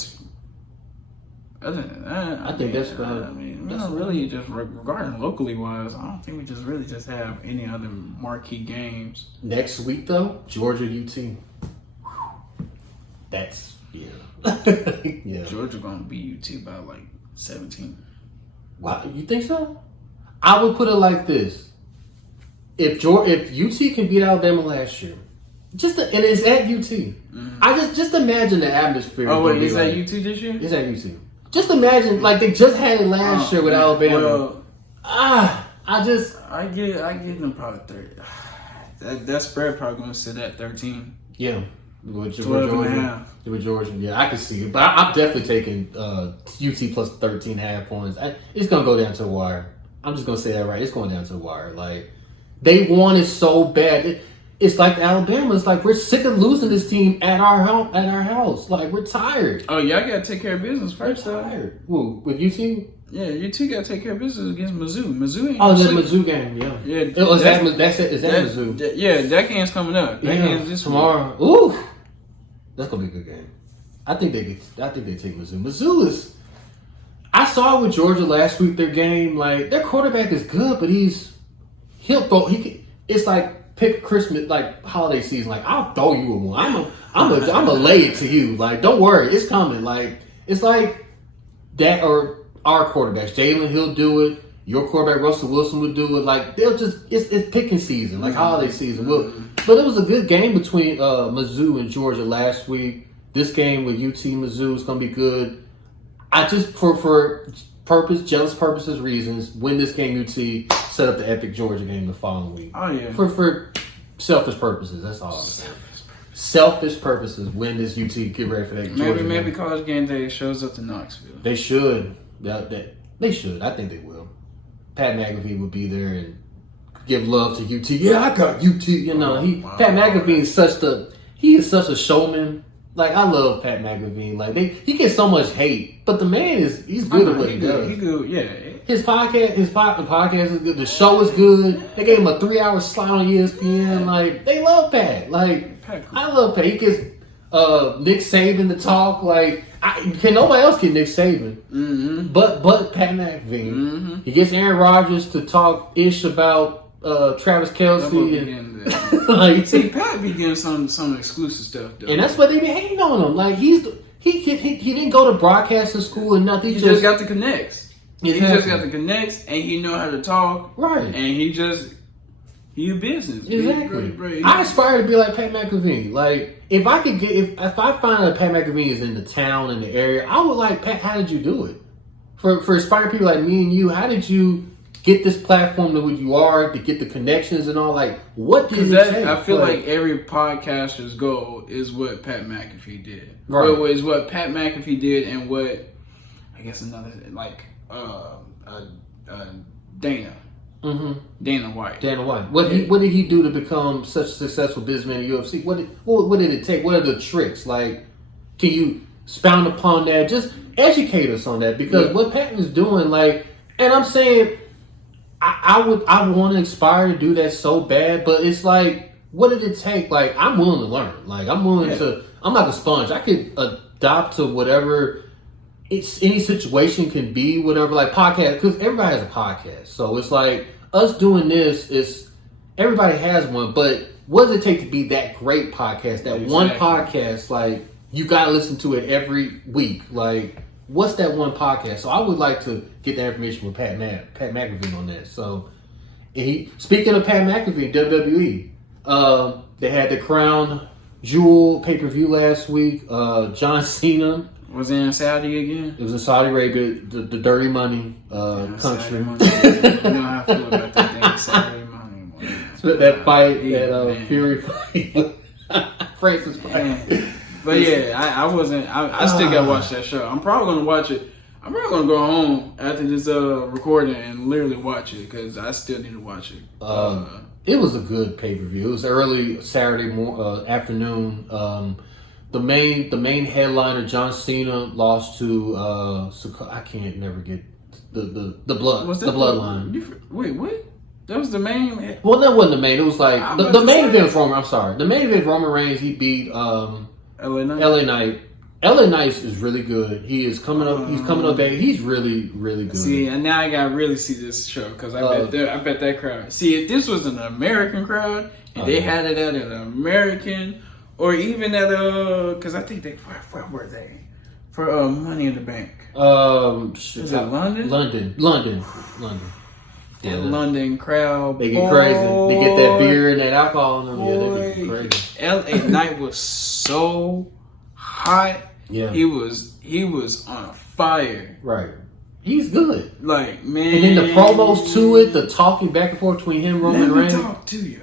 Other than that, I think that's about. I mean, really just regarding locally wise, I don't think we really have any other marquee games. Next week though, Georgia UT. That's yeah. Georgia gonna beat UT by like 17. Wow, you think so? I would put it like this: if UT can beat Alabama last year, and it's at UT. Mm-hmm. I just imagine the atmosphere. Oh wait, is that UT this year? It's at UT. Just imagine, like they just had it last year with Alabama. Well, I get them probably 30. that spread probably going to sit at 13. Yeah. With 12 and a Georgia. half. With Georgia, yeah, I can see it. But I'm definitely taking UT plus 13.5 points. It's going to go down to the wire. I'm just going to say that right. It's going down to the wire. Like, they want it so bad. It's like Alabama. It's like we're sick of losing this team at our house. Like, we're tired. Oh, y'all got to take care of business first, We're though. tired. Who, with UT? Yeah, you two got to take care of business against Mizzou. Mizzou ain't Oh, the sleep. Mizzou game, yeah. Yeah, Is that Mizzou? Yeah, that game's coming up. That Yeah, game's this tomorrow. Ooh, that's gonna be a good game. I think they take Mizzou. Mizzou is. I saw it with Georgia last week. Their game, like their quarterback is good, but he'll throw. It's like pick Christmas, like holiday season. Like I'll throw you a one. I'm a lay it to you. Like don't worry, it's coming. Like it's like that or our quarterbacks. Jalen, he'll do it. Your quarterback Russell Wilson would do it. Like they'll just it's picking season, like holiday season. But it was a good game between Mizzou and Georgia last week. This game with UT Mizzou is gonna be good. I just for jealous purposes reasons win this game. UT set up the epic Georgia game the following week. Oh yeah. For selfish purposes, that's all I'm saying. Selfish purposes win this UT. Get ready for that. Georgia Maybe game. College Game Day shows up to Knoxville. They should. They should. I think they will. Pat McAfee would be there and give love to UT. Yeah, I got UT. You know, Pat McAfee is such a showman. Like I love Pat McAfee. Like he gets so much hate, but the man he's good at what he does. He good, yeah. His podcast is good. The show is good. They gave him a 3-hour slot on ESPN. Like they love Pat. Like Pat cool. I love Pat. He gets Nick Saban to talk. Like can nobody else get Nick Saban? Mm-hmm. But Pat McAfee. Mm-hmm. He gets Aaron Rodgers to talk ish about Travis Kelce and like see, Pat be getting some exclusive stuff though. and that's what they be hating on him. Like he didn't go to broadcasting school and nothing. He just got the connects. Exactly. He just got the connects, and he know how to talk. Right. And he a business. Exactly. I aspire to be like Pat McAfee. Like if I find out Pat McAfee is in the town in the area, I would like Pat. How did you do it? For aspiring people like me and you, how did you get this platform to what you are, to get the connections and all? Like what did you say? I feel like every podcaster's goal is what Pat McAfee did. Right. Is what Pat McAfee did, and what I guess another like Dana. Mm-hmm. Dana White. Dana White. What did he do to become such a successful businessman in the UFC? What did it take? What are the tricks? Like, can you expound upon that? Just educate us on that, because what Pat is doing, like, and I'm saying, I want to aspire to do that so bad, but it's like, what did it take? Like, I'm willing to learn. Like, I'm willing to. I'm like a sponge. I could adopt to whatever. It's any situation can be, whatever, like podcast, because everybody has a podcast. So it's like us doing this is everybody has one, but what does it take to be that great podcast? That one podcast, like you got to listen to it every week. Like what's that one podcast? So I would like to get that information with Pat McAfee on that. So speaking of Pat McAfee, WWE, they had the Crown Jewel pay-per-view last week. John Cena. Was it in Saudi again? It was in Saudi Arabia, the dirty money country. Money. You know how I feel about that damn Saudi money. That fight, that Fury fight, Francis fight. But yeah, I wasn't. I still gotta watch that show. I'm probably gonna watch it. I'm probably gonna go home after this recording and literally watch it, because I still need to watch it. It was a good pay-per-view. It was early Saturday afternoon. The main headliner, John Cena, lost to I can't never get the bloodline. Wait, what? That was the main. Well, that wasn't the main. It was like the main event was Roman. I'm sorry. The main event, Roman Reigns. He beat LA Knight. LA Knight is really good. He is coming up. He's coming up. He's really, really good. See, and now I gotta really see this show, because I bet that crowd. See, if this was an American crowd and they had it at an American, or even at because I think where were they for Money in the Bank? Is it London? London. Yeah, London crowd. They get crazy. They get that beer and that alcohol in them. Yeah, they get crazy. LA Knight was so hot. Yeah, he was on fire. Right, he's good. Like, man, and then the promos to it, the talking back and forth between him, Roman Reigns. Let me talk to you.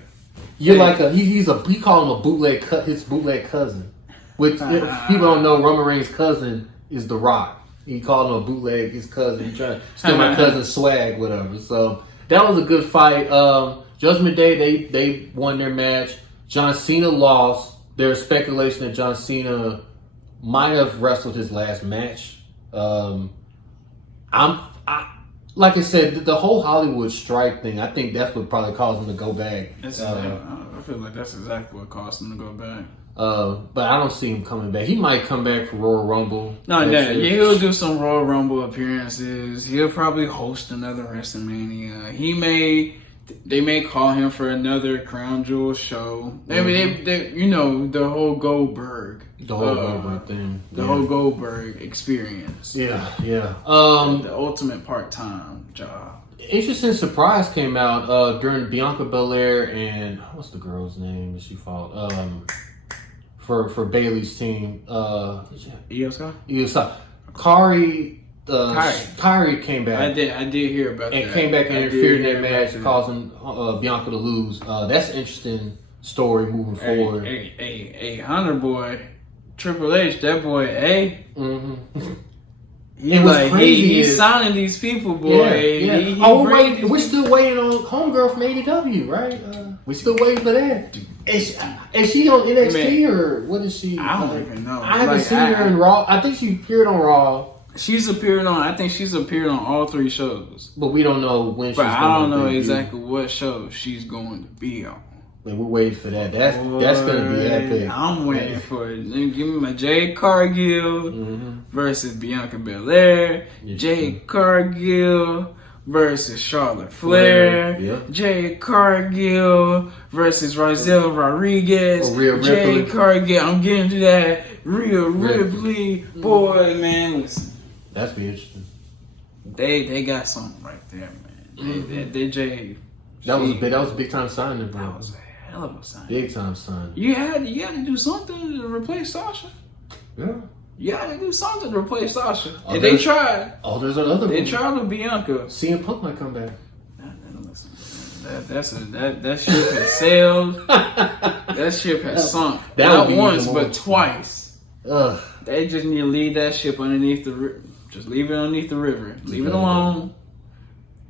You're like he called him a bootleg his bootleg cousin. Which if people don't know, Roman Reigns' cousin is The Rock. He called him a bootleg his cousin. He trying to steal my cousin's swag, whatever. So that was a good fight. Judgment Day, they won their match. John Cena lost. There's speculation that John Cena might have wrestled his last match. Like I said, the whole Hollywood strike thing, I think that's what probably caused him to go back. I feel like that's exactly what caused him to go back. But I don't see him coming back. He might come back for Royal Rumble. He'll do some Royal Rumble appearances. He'll probably host another WrestleMania. They may call him for another Crown Jewel show. Maybe they the whole Goldberg. The whole Goldberg thing. The whole Goldberg experience. Yeah. The ultimate part-time job. Interesting surprise came out during Bianca Belair and what's the girl's name that she fought? For Bayley's team. Io Sky? Kyrie came back. I did hear about that. And came back and interfered in that match, causing Bianca to lose. That's an interesting story moving forward. Hey, Hunter boy, Triple H, that boy, Mm-hmm. He's signing these people, boy. Yeah. We're still waiting on Homegirl from AEW, right? We're still waiting for that. Is she on NXT or what is she? I don't even know. I haven't seen her in Raw. I think she appeared on Raw. I think she's appeared on all 3 shows. But we don't know when she's going to be. But I don't know debut. Exactly what show she's going to be on. But we're waiting for that. That's going to be epic. I'm waiting for it. Give me my Jade Cargill versus Bianca Belair. Jade Cargill versus Charlotte Flair. Jade Cargill versus Roselle Rodriguez. Jade Cargill. I'm getting to that. Rhea Ripley. Boy, man, listen. That's be interesting. They got something right there, man. They Jade. That was a big time signing, bro. That was a hell of a signing. Big time signing. You had to do something to replace Sasha. Yeah. You had to do something to replace Sasha. And they tried. There's another. They tried with Bianca. CM Punk might come back. That ship has sailed. That ship has sunk. Not once, but twice. Ugh. They just need to leave that ship underneath the river. Just leave it underneath the river. Leave it alone.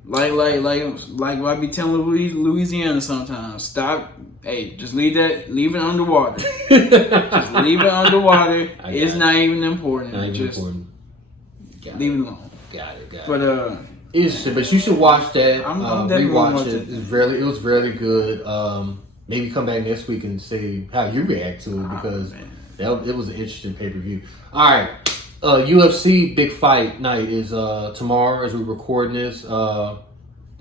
Like what I be telling Louisiana sometimes. Stop. Hey, just leave it underwater. Just leave it underwater. It's not even important. Leave it alone. Got it. But but you should watch that. I'm definitely rewatch it. It was really good. Maybe come back next week and see how you react to it because it was an interesting pay-per-view. All right. UFC big fight night is tomorrow as we're recording this. The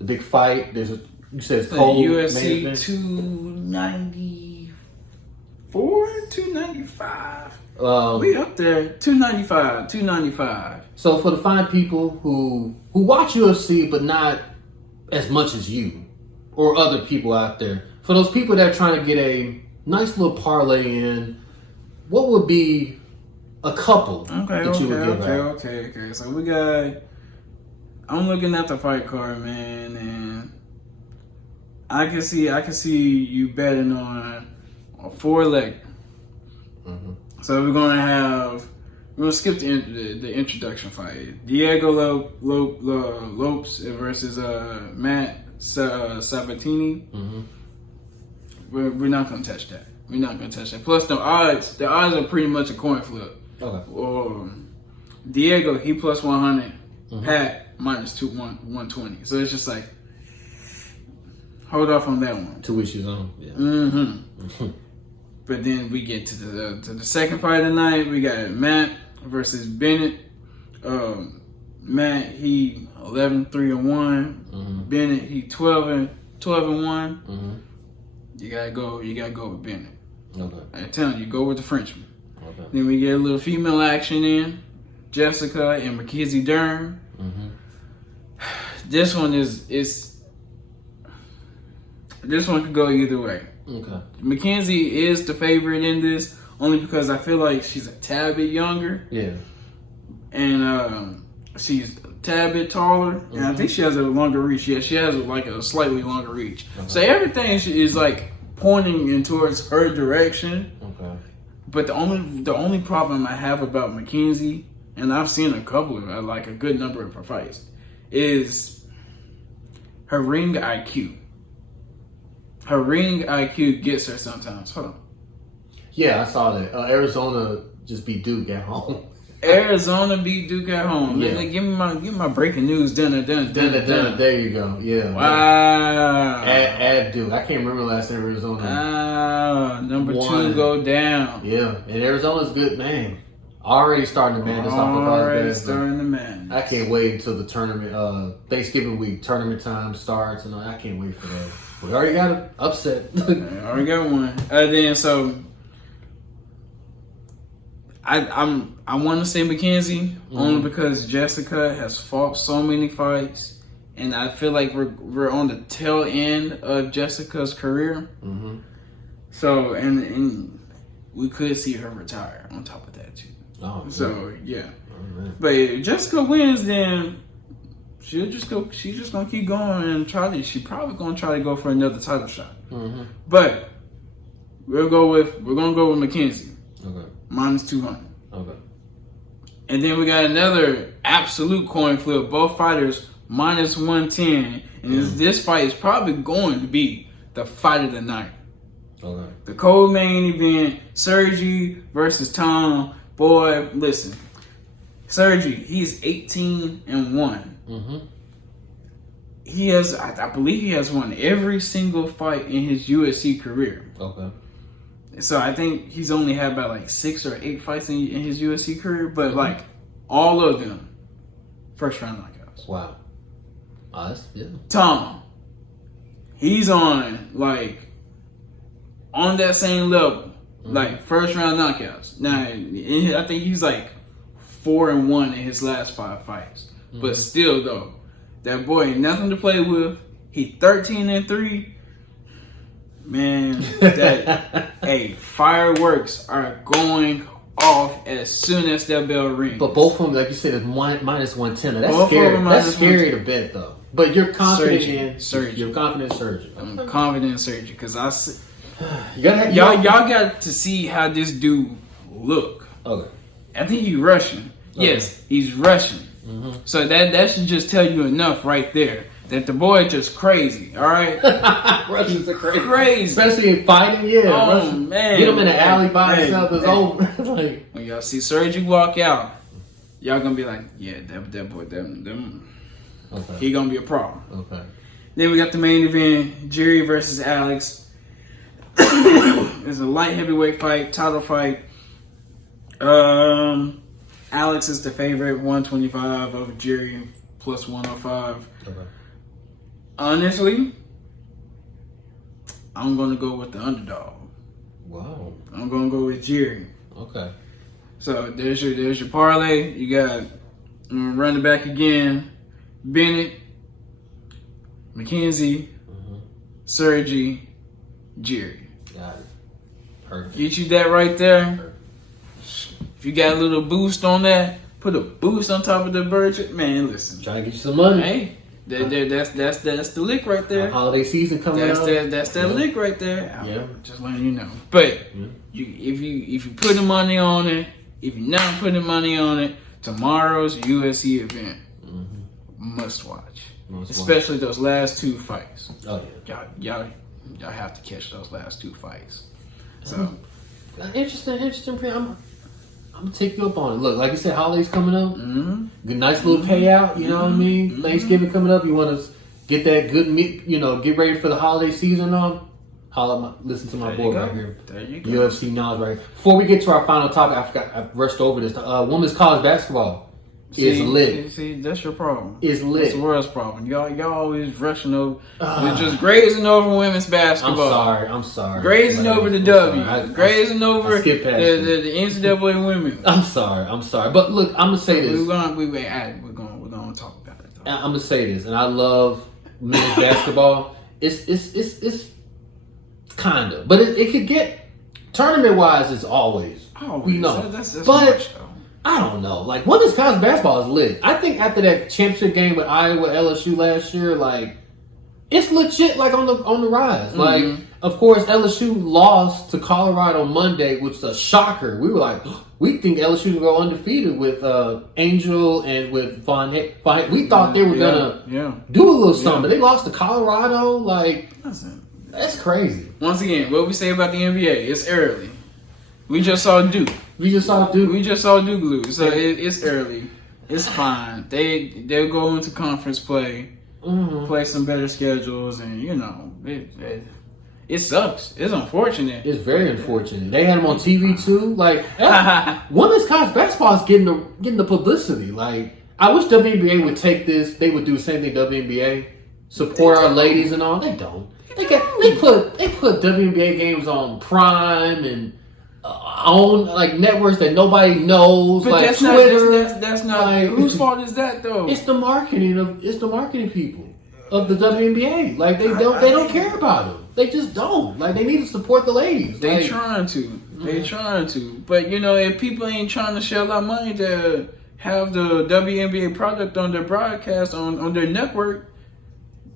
big fight. You said it's Cole. UFC 294, 295. We up there. 295. So for the fine people who watch UFC but not as much as you or other people out there, for those people that are trying to get a nice little parlay in, what would be a couple that you would give out? Okay. So we got. I'm looking at the fight card, man, and I can see you betting on a 4-leg. Mm-hmm. So we're gonna skip the introduction fight. Diego Lopes versus Matt Sabatini. Mm-hmm. We're not gonna touch that. Plus the odds are pretty much a coin flip. Okay. Diego, he plus 100. Mm-hmm. Pat minus 120. So it's just like hold off on that one. To which he's on. Yeah. Mm-hmm. But then we get to the second fight of the night. We got Matt versus Bennett. Matt, he 11-3-1. Mm-hmm. Bennett, he 12-1. Mm-hmm. You gotta go with Bennett. Okay. I'm telling you, go with the Frenchman. Okay. Then we get a little female action in. Jessica and Mackenzie Dern. Mm-hmm. This one this one could go either way. Okay. Mackenzie is the favorite in this only because I feel like she's a tad bit younger. Yeah. And she's a tad bit taller. Mm-hmm. And I think she has a longer reach. Yeah, she has like a slightly longer reach. Okay. So everything is like pointing in towards her direction. Okay. But the only problem I have about Mackenzie, and I've seen a couple of like a good number of her fights, is her ring IQ. Her ring IQ gets her sometimes. Hold on. Yeah, I saw that. Arizona just beat Duke at home. Arizona beat Duke at home. Yeah. Give me my breaking news. Dun. There you go. Yeah. Wow. At Duke. I can't remember last time Arizona. Number won. 2 go down. Yeah, and Arizona's good, man. Already starting to man this off of Already starting to man. I can't wait until the tournament, Thanksgiving week, tournament time starts, and I can't wait for that. We already got an upset. I already got one. Then so I want to say Mackenzie only because Jessica has fought so many fights, and I feel like we're on the tail end of Jessica's career. Mm-hmm. So and we could see her retire on top of that too. Oh, so yeah. Oh, But if Jessica wins, then she's just gonna keep going and she's probably gonna try to go for another title shot. Mm-hmm. But we're gonna go with Mackenzie. Okay. Minus 200. Okay. And then we got another absolute coin flip. Both fighters minus 110. And this fight is probably going to be the fight of the night. Okay. The co-main event, Sergi versus Tom. Boy, listen. Sergi, he's 18-1. Mm-hmm. He has, I believe he has won every single fight in his UFC career. Okay. So I think he's only had about like 6 or 8 fights in his UFC career, but like all of them, first round knockouts. Wow. Yeah. Tom, he's on that same level, like first round knockouts. Now I think he's like 4-1 in his last 5 fights, but still though, that boy ain't nothing to play with. He 13-3. Man, hey, fireworks are going off as soon as that bell rings. But both of them, like you said, is minus 110. That's Both scary. of them That's minus scary to bet, though. But you're confident Sergi. You're confident in Sergi. I'm confident in Sergi because You gotta have, y'all got to see how this dude look. Okay. I think he's Russian. Okay. Yes, he's Russian. Mm-hmm. So that should just tell you enough right there that the boy just crazy. All right, Russians are crazy. crazy. Especially in fighting, yeah. Oh, Russian, man. Get him in the alley by Hey, himself is hey. over. Like, When y'all see Sergi walk out, y'all gonna be like, yeah, that boy, them, okay. he gonna be a problem. Okay. Then we got the main event, Jerry versus Alex. It's a light heavyweight fight, title fight. Alex is the favorite, 125 over Jerry plus 105. Okay. Honestly, I'm gonna go with the underdog. Wow. I'm gonna go with Jerry. Okay. So there's your parlay. You got run it back again. Bennett, Mackenzie, Sergi, Jerry. Got it. Perfect. Get you that right there. If you got a little boost on that, put a boost on top of the budget. Man, listen. Trying to get you some money. Hey, that's the lick right there. Holiday season coming up. That's that lick right there. Yeah. Just letting you know. But if you put the money on it, if you're not putting money on it, tomorrow's UFC event must watch. Especially those last 2 fights. Oh yeah. Y'all have to catch those last 2 fights. So Interesting. I'm gonna take you up on it. Look, like you said, holidays coming up. mm-hmm. Good, nice little payout. You know what I mean? Thanksgiving coming up. You want to get that good meat. Get ready for the holiday season on. Listen to my boy right here. There you go. UFC knowledge right here. Before we get to our final topic, I rushed over this. Women's college basketball is lit. See, that's your problem. It's lit. That's the world's problem. Y'all always rushing over. You're just grazing over women's basketball. I'm sorry. Grazing over the W. Grazing over I skipped past it. the NCAA women. I'm sorry. But look, I'm gonna say this. We're gonna talk about it. Though. I'm gonna say this, and I love men's basketball. It's kind of, but it could get tournament wise. It's always we know, That's but much, though. I don't know. Like women's college basketball is lit. I think after that championship game with Iowa LSU last year, like it's legit like on the rise. Like, of course, LSU lost to Colorado Monday, which is a shocker. We were like, we think LSU will go undefeated with Angel and with Von. We thought they were gonna do a little something. But they lost to Colorado. Like, that's crazy. Once again, what we say about the NBA, it's early. We just saw Duke. We just saw Duke lose, so it's early. It's fine. They'll go into conference play, play some better schedules, and it sucks. It's unfortunate. It's very unfortunate. They had them on TV too. Like, women's college basketball is getting the publicity. Like, I wish WNBA would take this. They would do the same thing WNBA, support our ladies and all. They don't. They put WNBA games on Prime and on like networks that nobody knows. But like that's Twitter. That's not like, whose fault is that though? It's the marketing people of the WNBA. Like they don't care about them. They just don't. Like they need to support the ladies. They trying to. But if people ain't trying to shell out money to have the WNBA product on their broadcast on their network,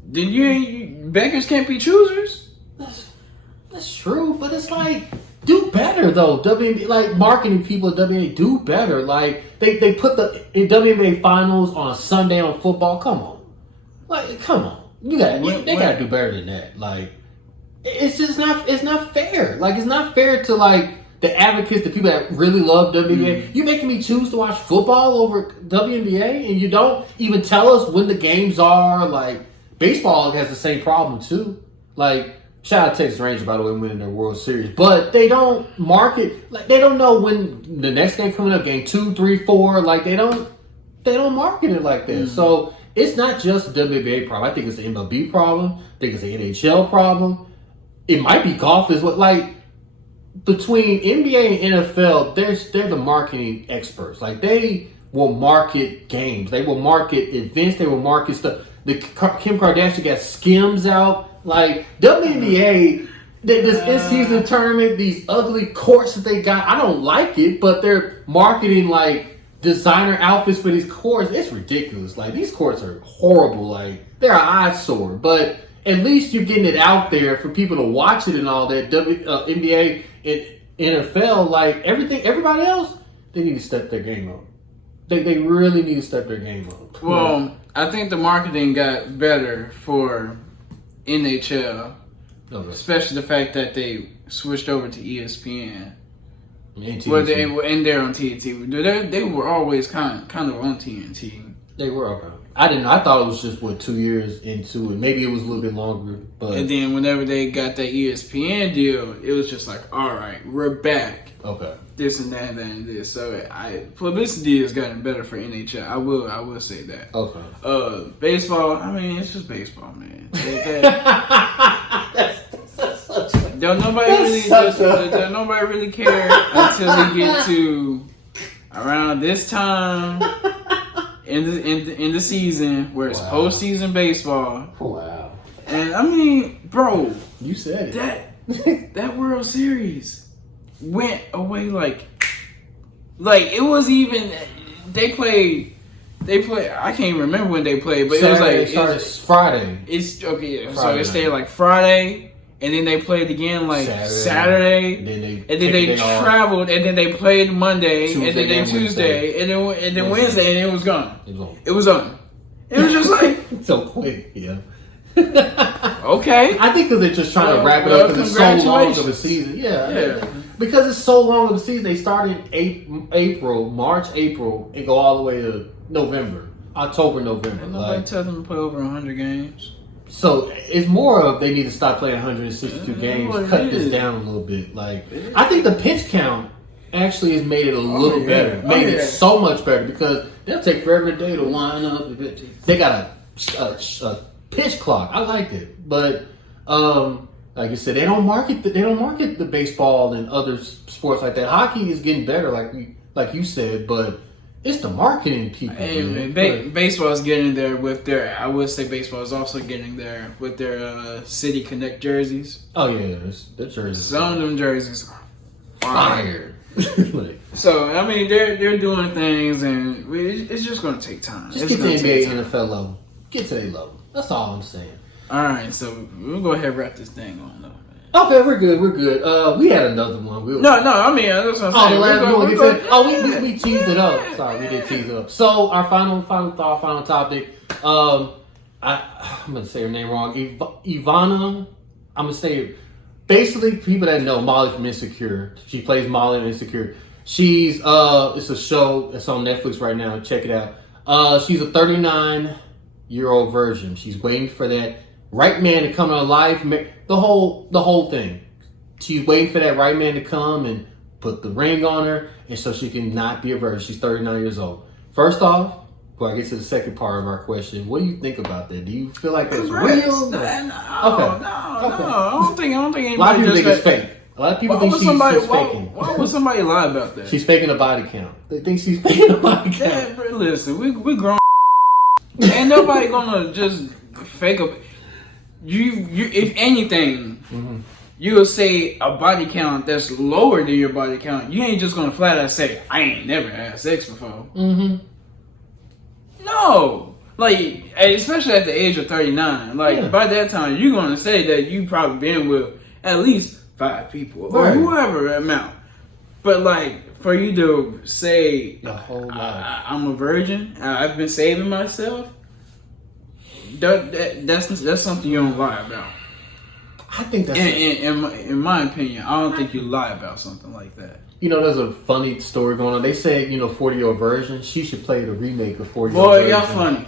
then beggars can't be choosers. That's true, but it's like do better though. WNBA, like marketing people at WNBA, do better. Like they put the WNBA finals on a Sunday on football. Come on, they gotta do better than that. Like it's just not. It's not fair. Like it's not fair to like the advocates, the people that really love WNBA. You making me choose to watch football over WNBA, and you don't even tell us when the games are. Like baseball has the same problem too. Like. Shout out to Texas Rangers, by the way, winning their World Series. But they don't market, like, they don't know when the next game coming up, game 2, 3, 4, like, they don't market it like that. So, it's not just a WNBA problem. I think it's an MLB problem. I think it's an NHL problem. It might be golf as well. Like, between NBA and NFL, they're the marketing experts. Like, they will market games. They will market events. They will market stuff. Kim Kardashian got Skims out. Like, WNBA, this in-season tournament, these ugly courts that they got, I don't like it, but they're marketing, like, designer outfits for these courts. It's ridiculous. Like, these courts are horrible. Like, they're an eyesore. But at least you're getting it out there for people to watch it and all that. NBA and NFL, like, everybody else, they need to step their game up. They really need to step their game up. Well, I think the marketing got better for NHL, especially the fact that they switched over to ESPN. Well, they're on TNT. They were always kind of on TNT. They were okay. I didn't know. I thought it was just 2 years into it. Maybe it was a little bit longer. But and then whenever they got that ESPN deal, it was just like, all right, we're back. Okay. This and that and this. So publicity has gotten better for NHL. I will say that. Okay. Baseball. I mean, it's just baseball, man. Don't nobody really care until we get to around this time in the season where it's postseason baseball. Wow. And I mean, bro, you said it. That World Series went away like it was even they played. I can't even remember when they played, but Saturday, it was like Friday. It's okay. Yeah. Friday So it stayed like Friday, and then they played again like Saturday, and then they traveled, and then they played Monday, and then they Tuesday, and then Wednesday, and it was gone. It was on. It was just like so quick, yeah. Okay. I think because they're just trying to wrap it up because it's so long of a season. Yeah. Because it's so long of a season, they started March, April, and go all the way to October, November. And nobody tell them to play over 100 games. So it's more of they need to stop playing 162 games, cut this down a little bit. Like I think the pitch count actually has made it a little better, made it so much better because they'll take forever a day to line up. They got a pitch clock. I like it, but like you said, they don't market the baseball and other sports like that. Hockey is getting better, like you said, but it's the marketing people. Baseball is getting there with their. I would say baseball is also getting there with their City Connect jerseys. Oh yeah, the jerseys. Some of them jerseys are fire. So I mean, they're doing things, and it's just going to take time. Just get to NBA, NFL level. Get to their level. That's all I'm saying. All right, so we'll go ahead and wrap this thing on though. Okay, we're good. We're good. We had another one. No, I mean that's what I'm saying. We teased it up. Sorry, we did tease it up. So our final thought, final topic. I'm gonna say her name wrong. Ivana. I'm gonna say it. Basically, people that know Molly from Insecure. She plays Molly in Insecure. She's it's a show that's on Netflix right now. Check it out. She's a 39-year-old virgin. She's waiting for that right man to come in her life. The whole thing. She's waiting for that right man to come and put the ring on her, and so she can not be a virgin. She's 39 years old. First off, before I get to the second part of our question, what do you think about that? Do you feel like that's real? No, Okay. I don't think anybody. A lot of people think it's fake. A lot of people think she's faking. Why would somebody lie about that? She's faking a body count. They think she's faking a body count. Yeah, but listen, we grown. Ain't nobody gonna just fake a. You if anything, you'll say a body count that's lower than your body count. You ain't just gonna flat out say, I ain't never had sex before. No. Like, especially at the age of 39. Like, by that time, you're gonna say that you probably been with at least 5 people. Or whoever amount. But like, for you to say, the whole life. I'm a virgin, I've been saving myself, that's something you don't lie about. I think that's in my opinion. I don't think you lie about something like that. You know, there's a funny story going on. They say, 40-year-old virgin. She should play the remake of 40-year-old Boy, virgin. y'all funny.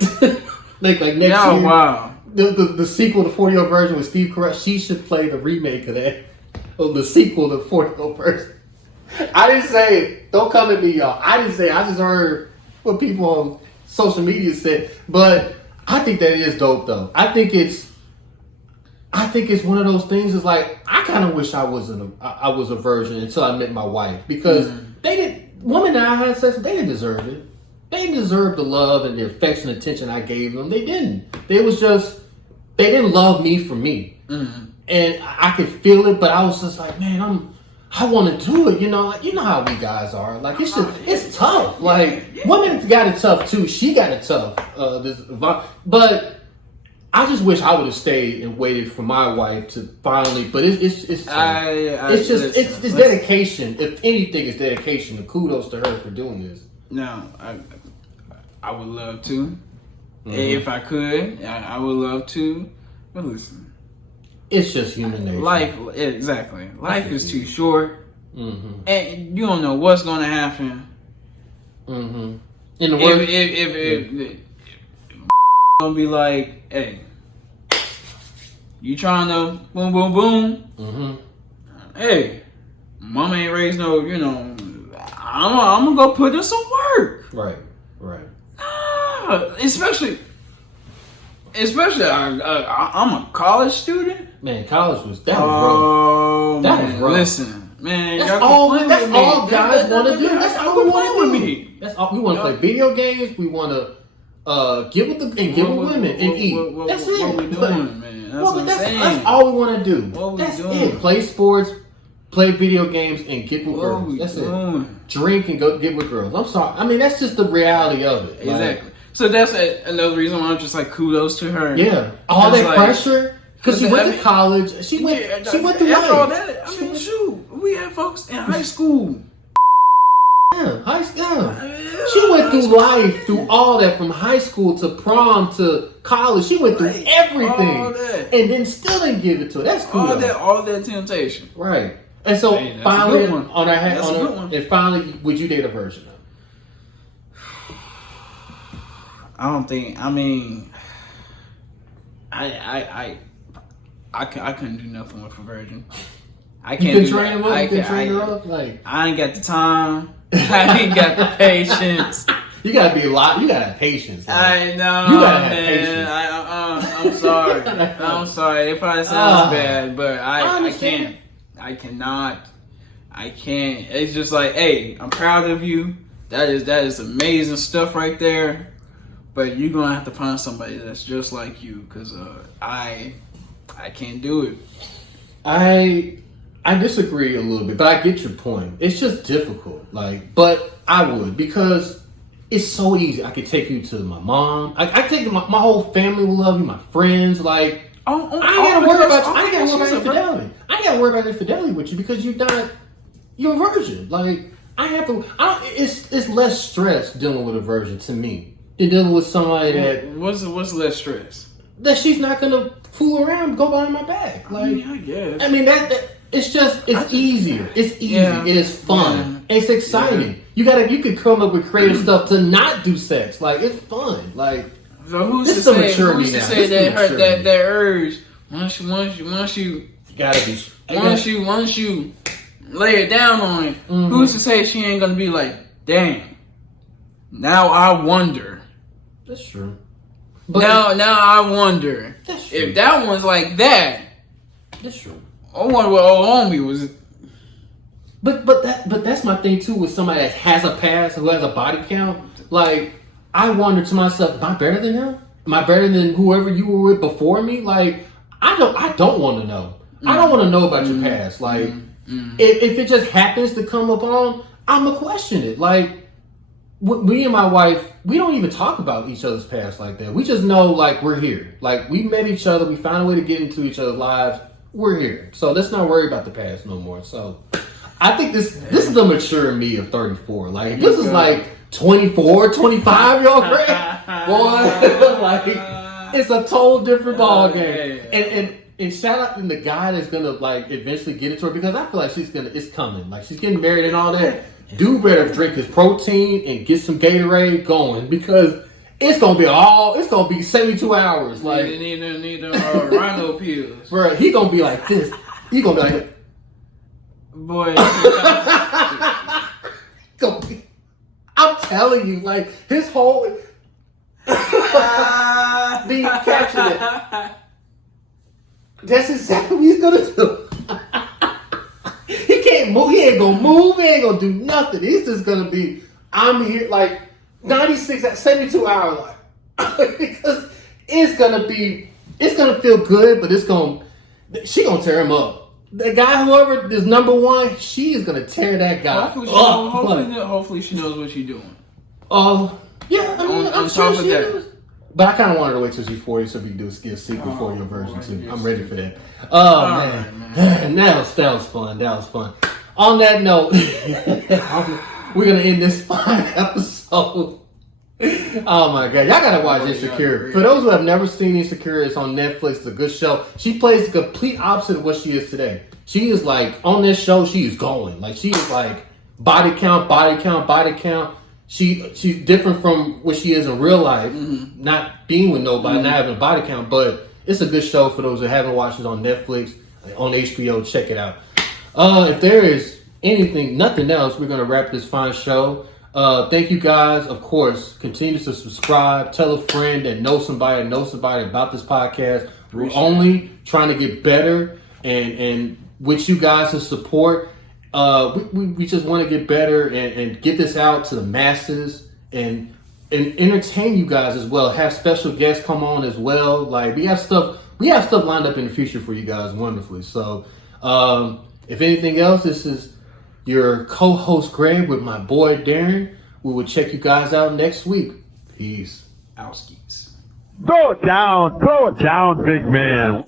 like next year. Wow. The sequel to 40-year-old virgin with Steve Carell. She should play the remake of that. Or the sequel to 40-year-old virgin. I didn't say it. Don't come at me, y'all. I didn't say it. I just heard what people on social media said. But I think that is dope, though. I think it's one of those things. It's like, I kind of wish I was a virgin until I met my wife, because women that I had sex with, they didn't deserve it. They didn't deserve the love and the affection and attention I gave them. They didn't. They didn't love me for me. And I could feel it, but I was just like, man, I want to do it. Like, you know how we guys are. Like, it's tough. Like, women got it tough too. She got it tough. But I just wish I would have stayed and waited for my wife to finally. But it's dedication. If anything, it's dedication. And kudos to her for doing this. No, I would love to. If I could, I would love to. But listen, it's just human nature. Life is too short, and you don't know what's going to happen. In the world, if gonna be like, hey, you trying to boom, boom, boom? Hey, mama ain't raised no, I'm gonna go put in some work. Right. Especially, I'm a college student. Man, college was rough. That was rough. Listen, man, that's all guys want to do. That's all we want to do. That's all we want to play video games. We want to get with women and eat. That's it. What we doing, man? That's what I'm saying. That's all we want to do. That's it. Play sports, play video games, and get with girls. That's it. Drink and go get with girls. I'm sorry. I mean, that's just the reality of it. Exactly. So that's another reason why I'm just like, kudos to her. Yeah. All that pressure. Because she went to college. She went through life. All that. I mean, shoot. We had folks in high school. Yeah, high school. She went through life, through all that, from high school to prom to college. She went through everything. All that. And then still didn't give it to her. That's cool. All that temptation. Right. And so finally, and finally, would you date a virgin? I don't think. I mean, I couldn't do nothing with a virgin. I can't. You can train him up. You can train her up. Like, I ain't got the time. I ain't got the patience. You gotta be a lot. You gotta have patience. Like. I know. You gotta have patience. I'm sorry. I'm sorry. It probably sounds bad, but I can't. I cannot. I can't. It's just like, hey, I'm proud of you. That is amazing stuff right there. But you're gonna have to find somebody that's just like you, because I can't do it. I disagree a little bit, but I get your point. It's just difficult. But I would, because it's so easy. I could take you to my mom. I take my whole family will love you. My friends, Oh, I ain't gotta worry about you. I ain't because gotta worry about she's a virgin. infidelity. I ain't gotta worry about infidelity with you because you're a virgin. Like I have to. It's less stress dealing with a virgin to me than dealing with somebody What's less stress? that she's not gonna fool around, go behind my back. Like I guess. I mean that it's easier. It's easy. Yeah. It is fun. Yeah. It's exciting. You could come up with creative stuff to not do sex. Like it's fun. Like So who's this to is a say? maturity Who's to now. say This is that maturity. that urge once you you gotta be. once you lay it down on it, who's to say she ain't gonna be like, dang? Now I wonder. That's true. But Now I wonder That's true. if that one's like that. that's true. I wonder what old homie was. But that's my thing too with somebody that has a past, who has a body count. Like I wonder to myself, am I better than him? Am I better than whoever you were with before me? Like I don't want to know. I don't want to know about your past. Like if it just happens to come up on, I'ma question it. Like me and my wife, we don't even talk about each other's past like that. We just know like we're here. Like we met each other, we found a way to get into each other's lives. We're here. So let's not worry about the past no more. So I think this is the mature me of 34. Like if this is like 24, 25 year old Greg, boy, like it's a total different ball game. And shout out to the guy that's gonna like eventually get it to her because I feel like it's coming. Like she's getting married and all that. Dude better drink his protein and get some Gatorade going because it's gonna be 72 hours. Like Need rhino pills. bro, he gonna be like this. He gonna be like Boy, I'm telling you, like his whole be catching it. That's exactly what he's gonna do. He can't move. He ain't gonna move. He ain't gonna do nothing. He's just gonna be. I'm here like 96, 72 hours, like because it's gonna be. It's gonna feel good, but she gonna tear him up. The guy, whoever is number one, she is gonna tear that guy hopefully up. hopefully she knows what she's doing. Oh, yeah. I mean, I'm on sure top of she that. is. But I kind of wanted to wait till she's 40 so we can do a secret for your version too. I'm ready for that. Oh All man, right, that was fun. That was fun. On that note, we're gonna end this fine episode. Oh my god, y'all gotta watch Insecure. For those who have never seen Insecure, it's on Netflix. It's a good show. She plays the complete opposite of what she is today. She is like on this show. She is going like she is like body count. She's different from what she is in real life, not being with nobody, not having a body count, but it's a good show for those who haven't watched it on Netflix, on HBO, check it out. If there is nothing else, we're going to wrap this fine show. Thank you guys. Of course, continue to subscribe, tell a friend that knows somebody about this podcast. We're only trying to get better and with you guys' support. We just want to get better and get this out to the masses and entertain you guys as well. Have special guests come on as well. Like we have stuff lined up in the future for you guys wonderfully. So if anything else, this is your co-host Greg with my boy Darren. We will check you guys out next week. Peace. Outskis. Throw it down, big man.